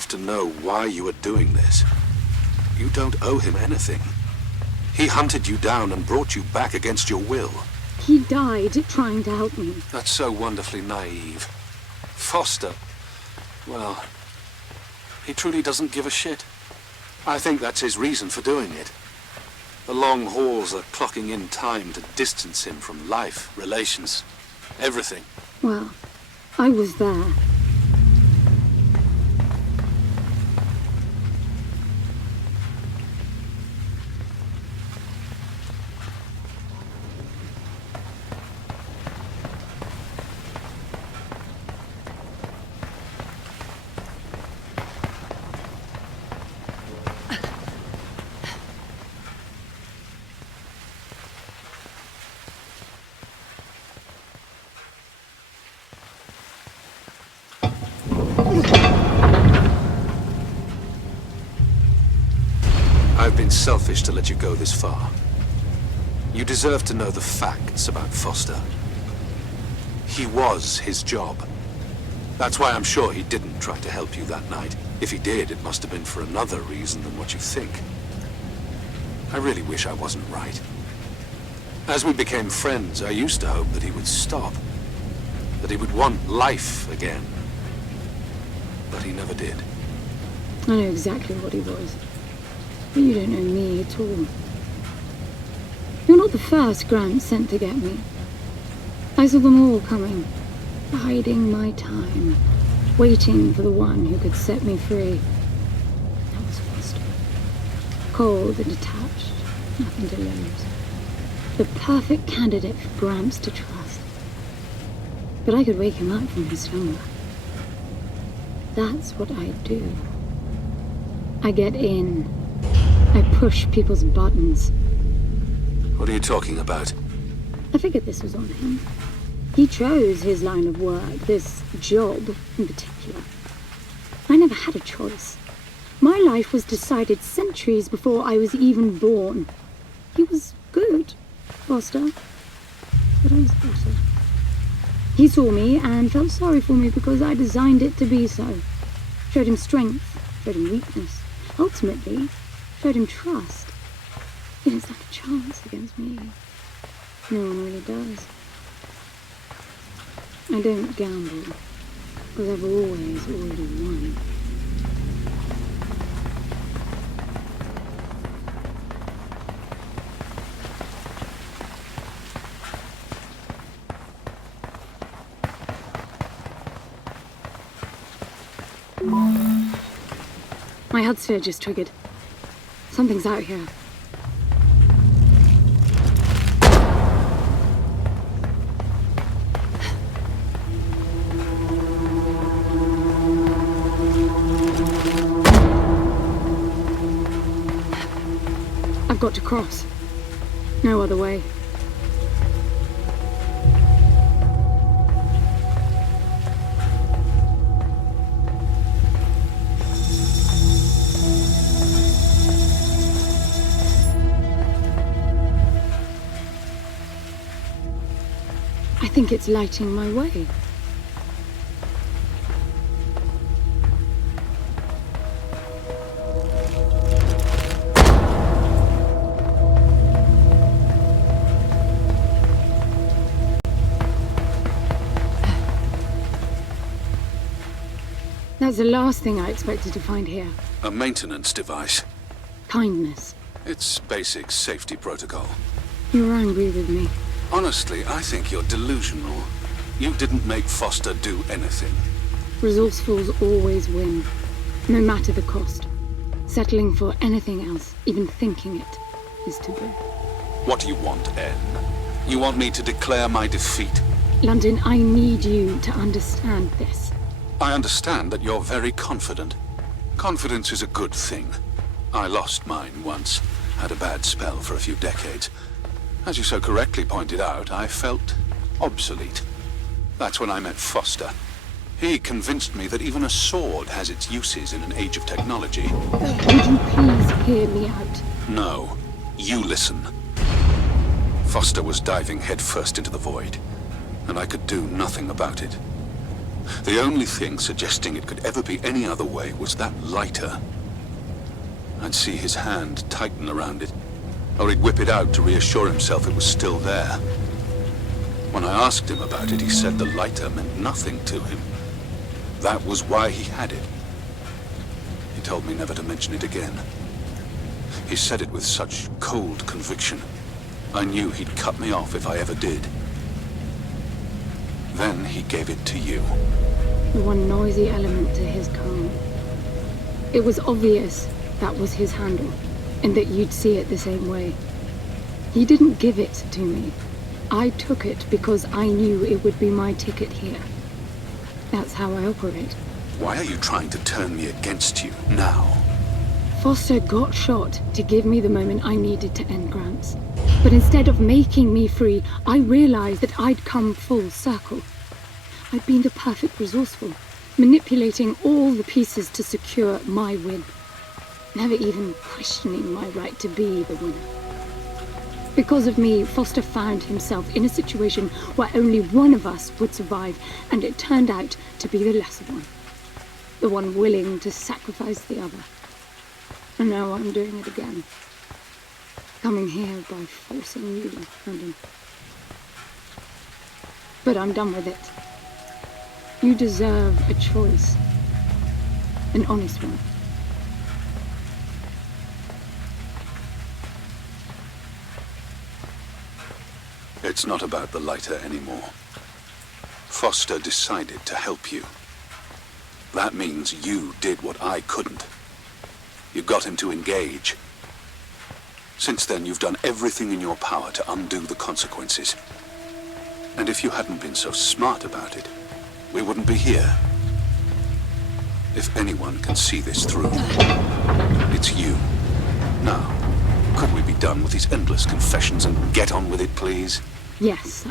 have to know why you are doing this. You don't owe him anything. He hunted you down and brought you back against your will. He died trying to help me. That's so wonderfully naive. Foster, well, he truly doesn't give a shit. I think that's his reason for doing it. The long hauls are clocking in time to distance him from life, relations, everything. Well, I was there. I've been selfish to let you go this far. You deserve to know the facts about Foster. He was his job. That's why I'm sure he didn't try to help you that night. If he did, it must have been for another reason than what you think. I really wish I wasn't right. As we became friends, I used to hope that he would stop. That he would want life again. But he never did. I know exactly what he was. But you don't know me at all. You're not the first Grant sent to get me. I saw them all coming, biding my time, waiting for the one who could set me free. That was Foster. Cold and detached, nothing to lose. The perfect candidate for Gramps to trust. But I could wake him up from his slumber. That's what I do. I get in. I push people's buttons. What are you talking about? I figured this was on him. He chose his line of work, this job in particular. I never had a choice. My life was decided centuries before I was even born. He was good, Foster, but I was better. He saw me and felt sorry for me because I designed it to be so. Showed him strength, showed him weakness. Ultimately, showed him trust. He didn't stand a chance against me. No one really does. I don't gamble, because I've always already won. My HUD sphere just triggered. Something's out here. I've got to cross. No other way. I think it's lighting my way. That's the last thing I expected to find here. A maintenance device. Kindness. It's basic safety protocol. You're angry with me. Honestly, I think you're delusional. You didn't make Foster do anything. Resourcefuls always win, no matter the cost. Settling for anything else, even thinking it, is taboo. What do you want, N? You want me to declare my defeat? London, I need you to understand this. I understand that you're very confident. Confidence is a good thing. I lost mine once. Had a bad spell for a few decades. As you so correctly pointed out, I felt obsolete. That's when I met Foster. He convinced me that even a sword has its uses in an age of technology. Would you please hear me out? No. You listen. Foster was diving headfirst into the void, and I could do nothing about it. The only thing suggesting it could ever be any other way was that lighter. I'd see his hand tighten around it, or he'd whip it out to reassure himself it was still there. When I asked him about it, he said the lighter meant nothing to him. That was why he had it. He told me never to mention it again. He said it with such cold conviction. I knew he'd cut me off if I ever did. Then he gave it to you. The one noisy element to his calm. It was obvious that was his handle, and that you'd see it the same way. He didn't give it to me. I took it because I knew it would be my ticket here. That's how I operate. Why are you trying to turn me against you now? Foster got shot to give me the moment I needed to end Gramps. But instead of making me free, I realized that I'd come full circle. I'd been the perfect resourceful, manipulating all the pieces to secure my win. Never even questioning my right to be the winner. Because of me, Foster found himself in a situation where only one of us would survive, and it turned out to be the lesser one. The one willing to sacrifice the other. And now I'm doing it again. Coming here by forcing you and him. But I'm done with it. You deserve a choice. An honest one. It's not about the lighter anymore. Foster decided to help you. That means you did what I couldn't. You got him to engage. Since then, you've done everything in your power to undo the consequences. And if you hadn't been so smart about it, we wouldn't be here. If anyone can see this through, it's you. Now, could we be done with these endless confessions and get on with it, please? Yes, sir.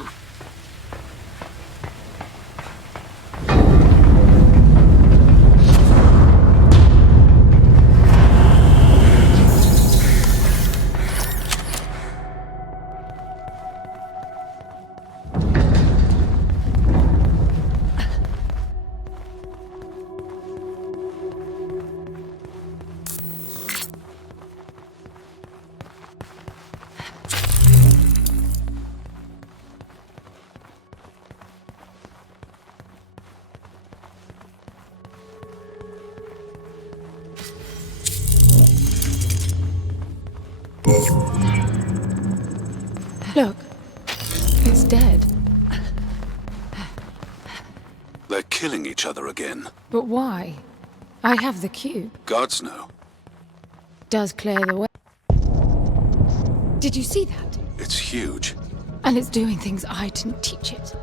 Look, it's dead. They're killing each other again. But why? I have the cube. Gods know. Does clear the way. Did you see that? It's huge. And it's doing things I didn't teach it.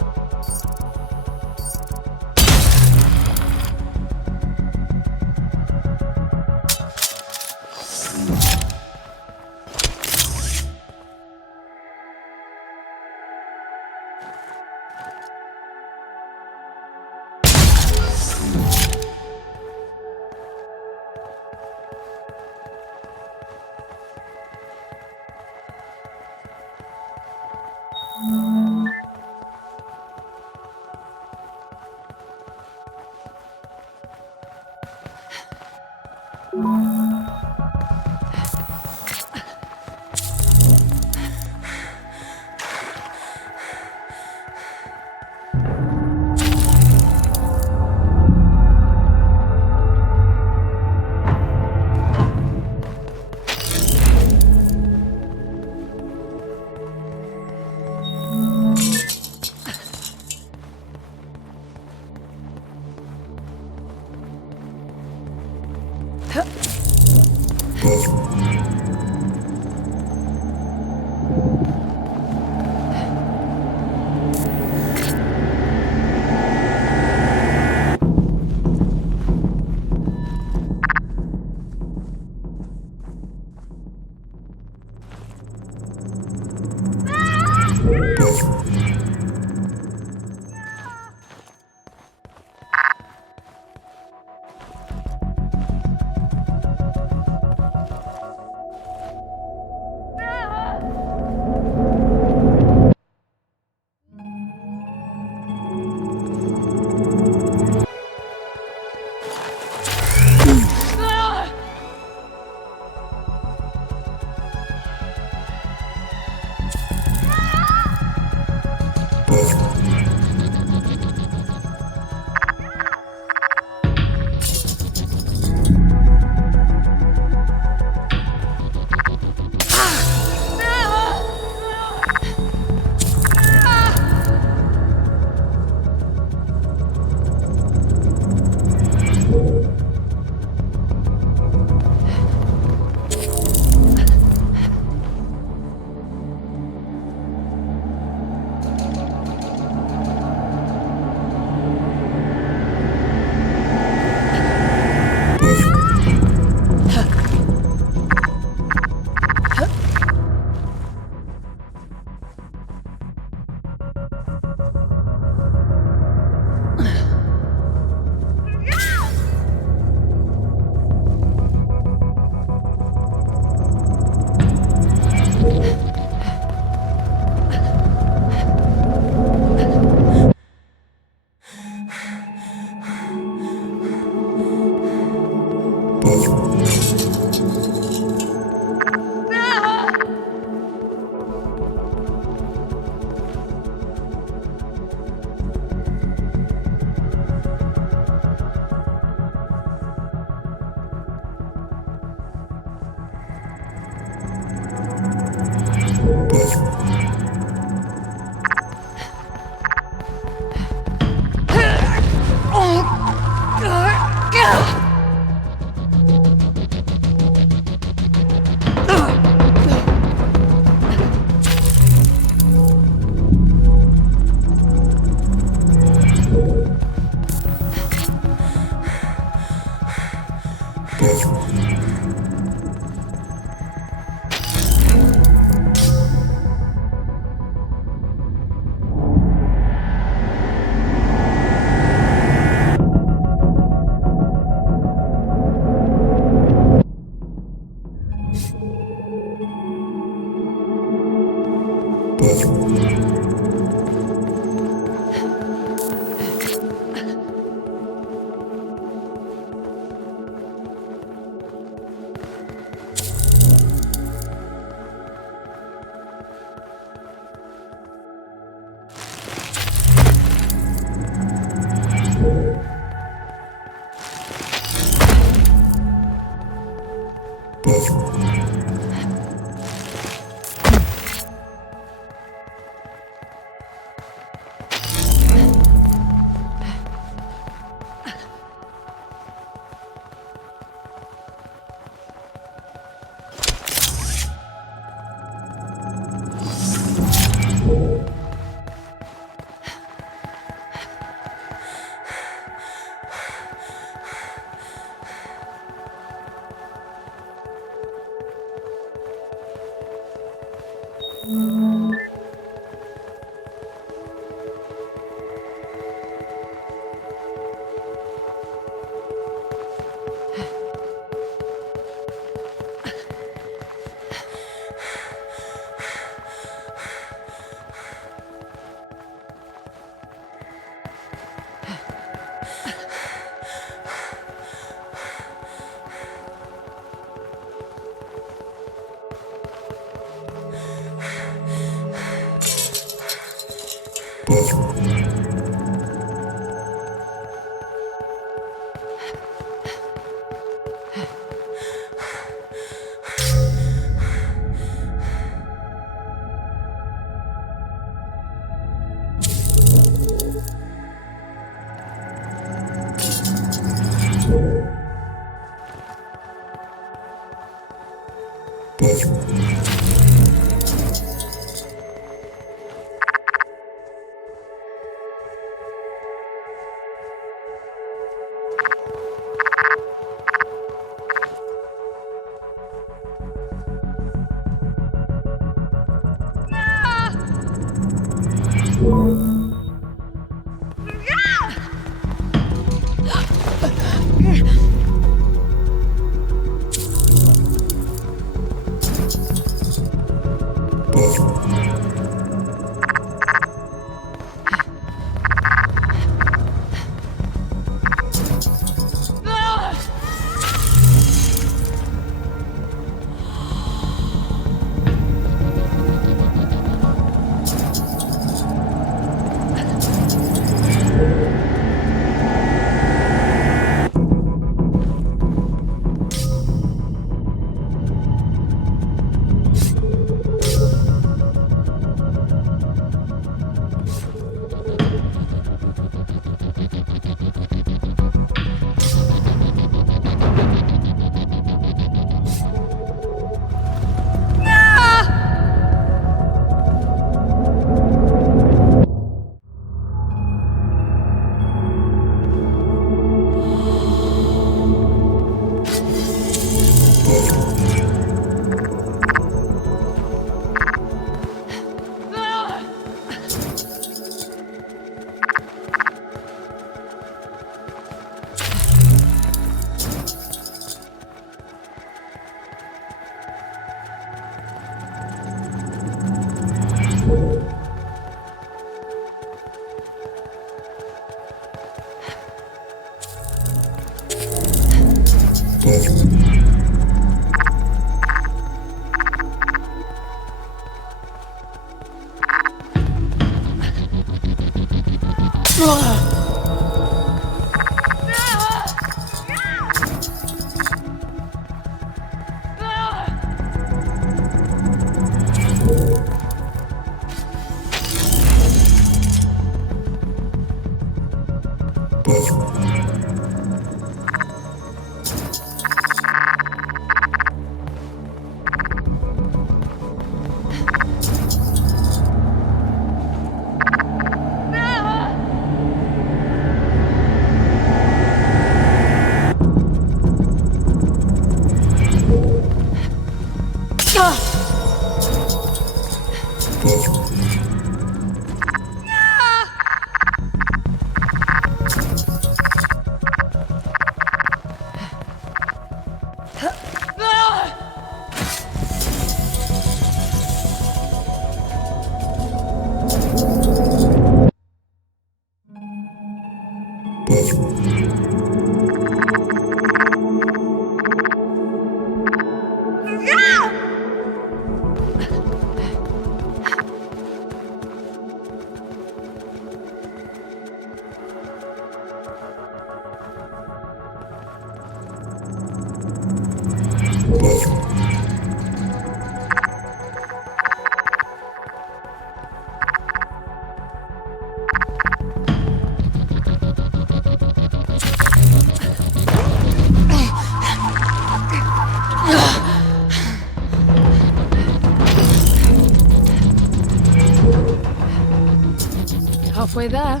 Halfway there.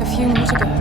A few more to go.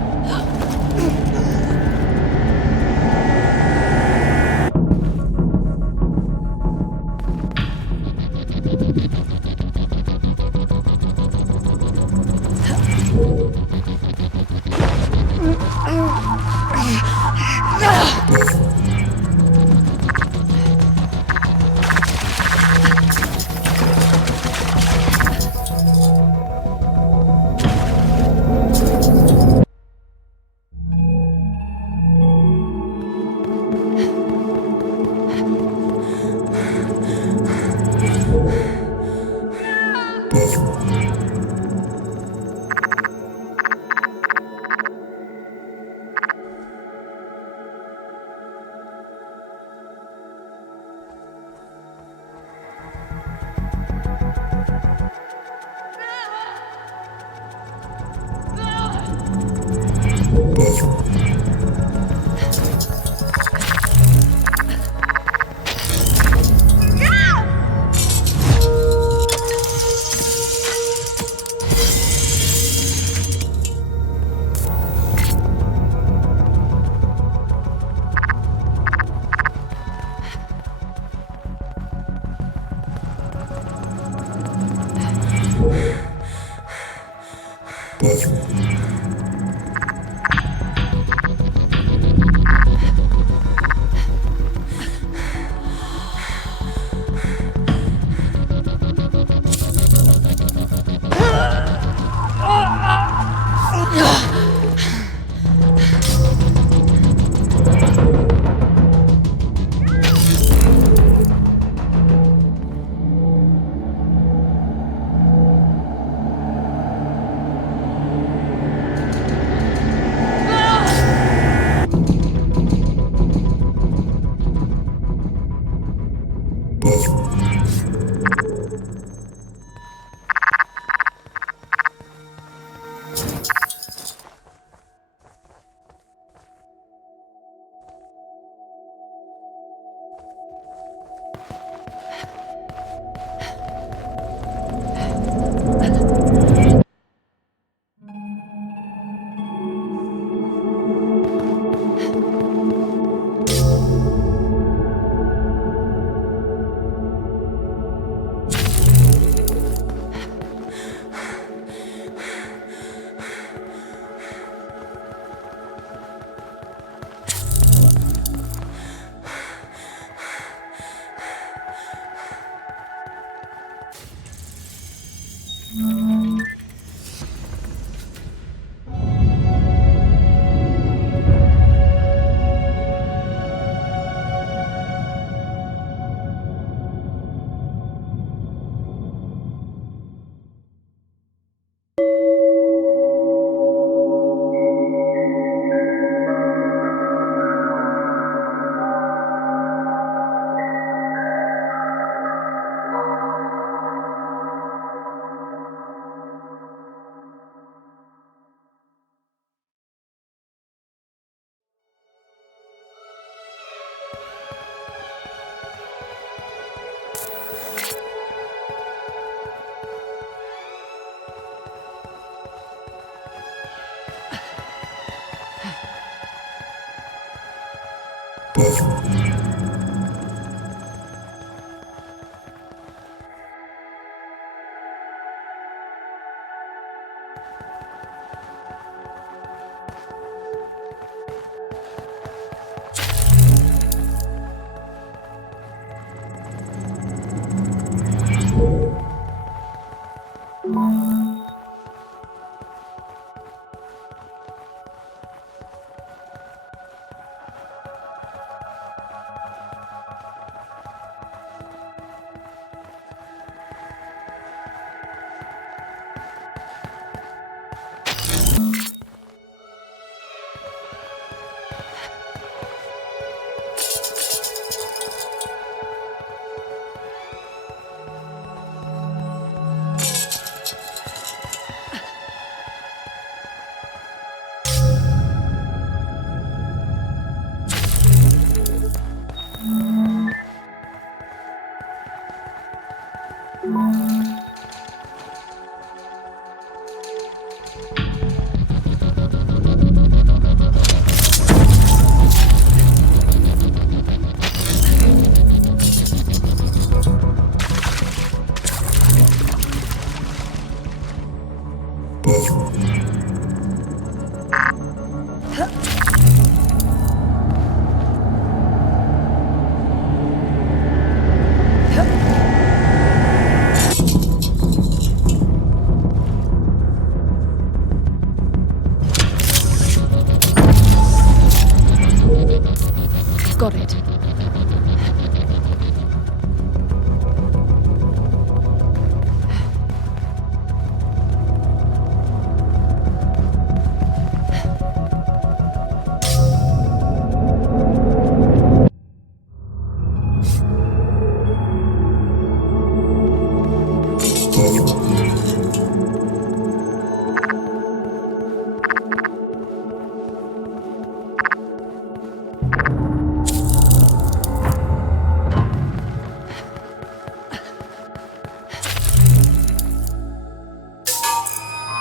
Got it.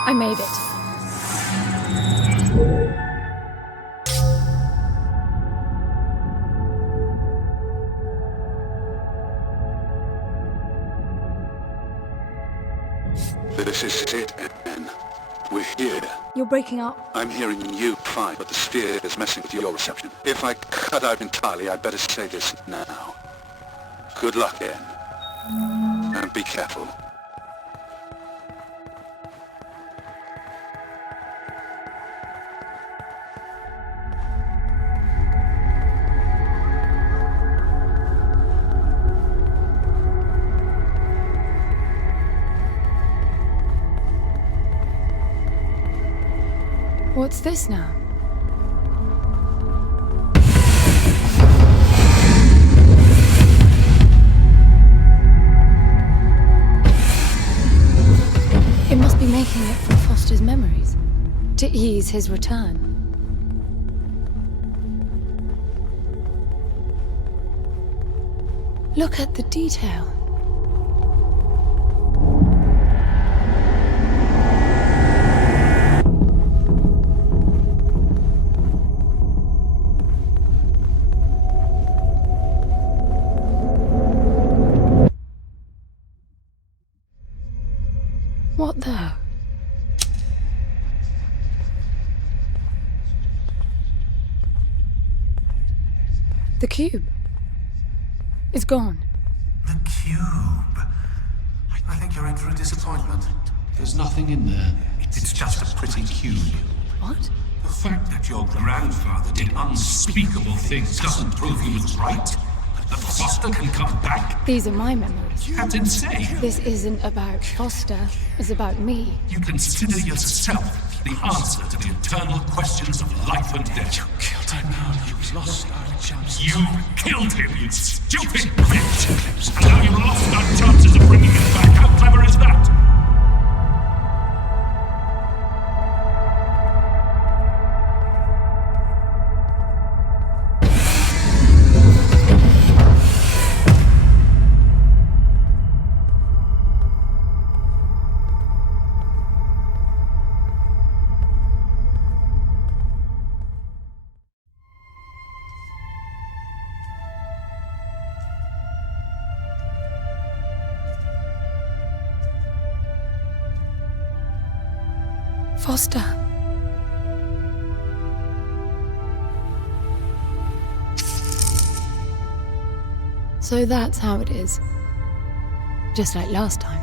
I made it. This is it, Anne. We're here. You're breaking up. I'm hearing you fine, but the sphere is messing with your reception. If I cut out entirely, I'd better say this now. Good luck, Anne. And be careful. What's this now? It must be making it from Foster's memories, to ease his return. Look at the detail. What the? The cube. It's gone. The cube. I think you're in for a disappointment. There's nothing in there. It's just a pretty cube. What? The fact that your grandfather did unspeakable things doesn't prove he was right. That Foster can come back. These are my memories. That's insane. This isn't about Foster. It's about me. You consider yourself the answer to the eternal questions of life and death. You killed him. Now you've lost our chance. You killed him, you stupid bitch! And now you've lost our chances of bringing him back. How clever is that? Foster. So that's how it is. Just like last time.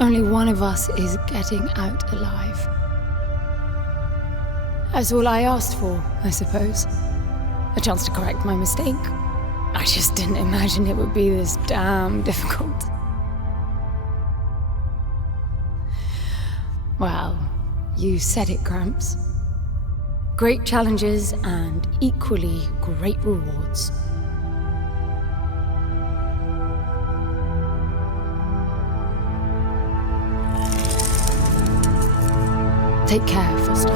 Only one of us is getting out alive. That's all I asked for, I suppose. A chance to correct my mistake. I just didn't imagine it would be this damn difficult. Well, you said it, Gramps. Great challenges and equally great rewards. Take care, Foster.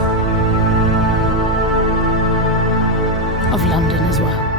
Of London as well.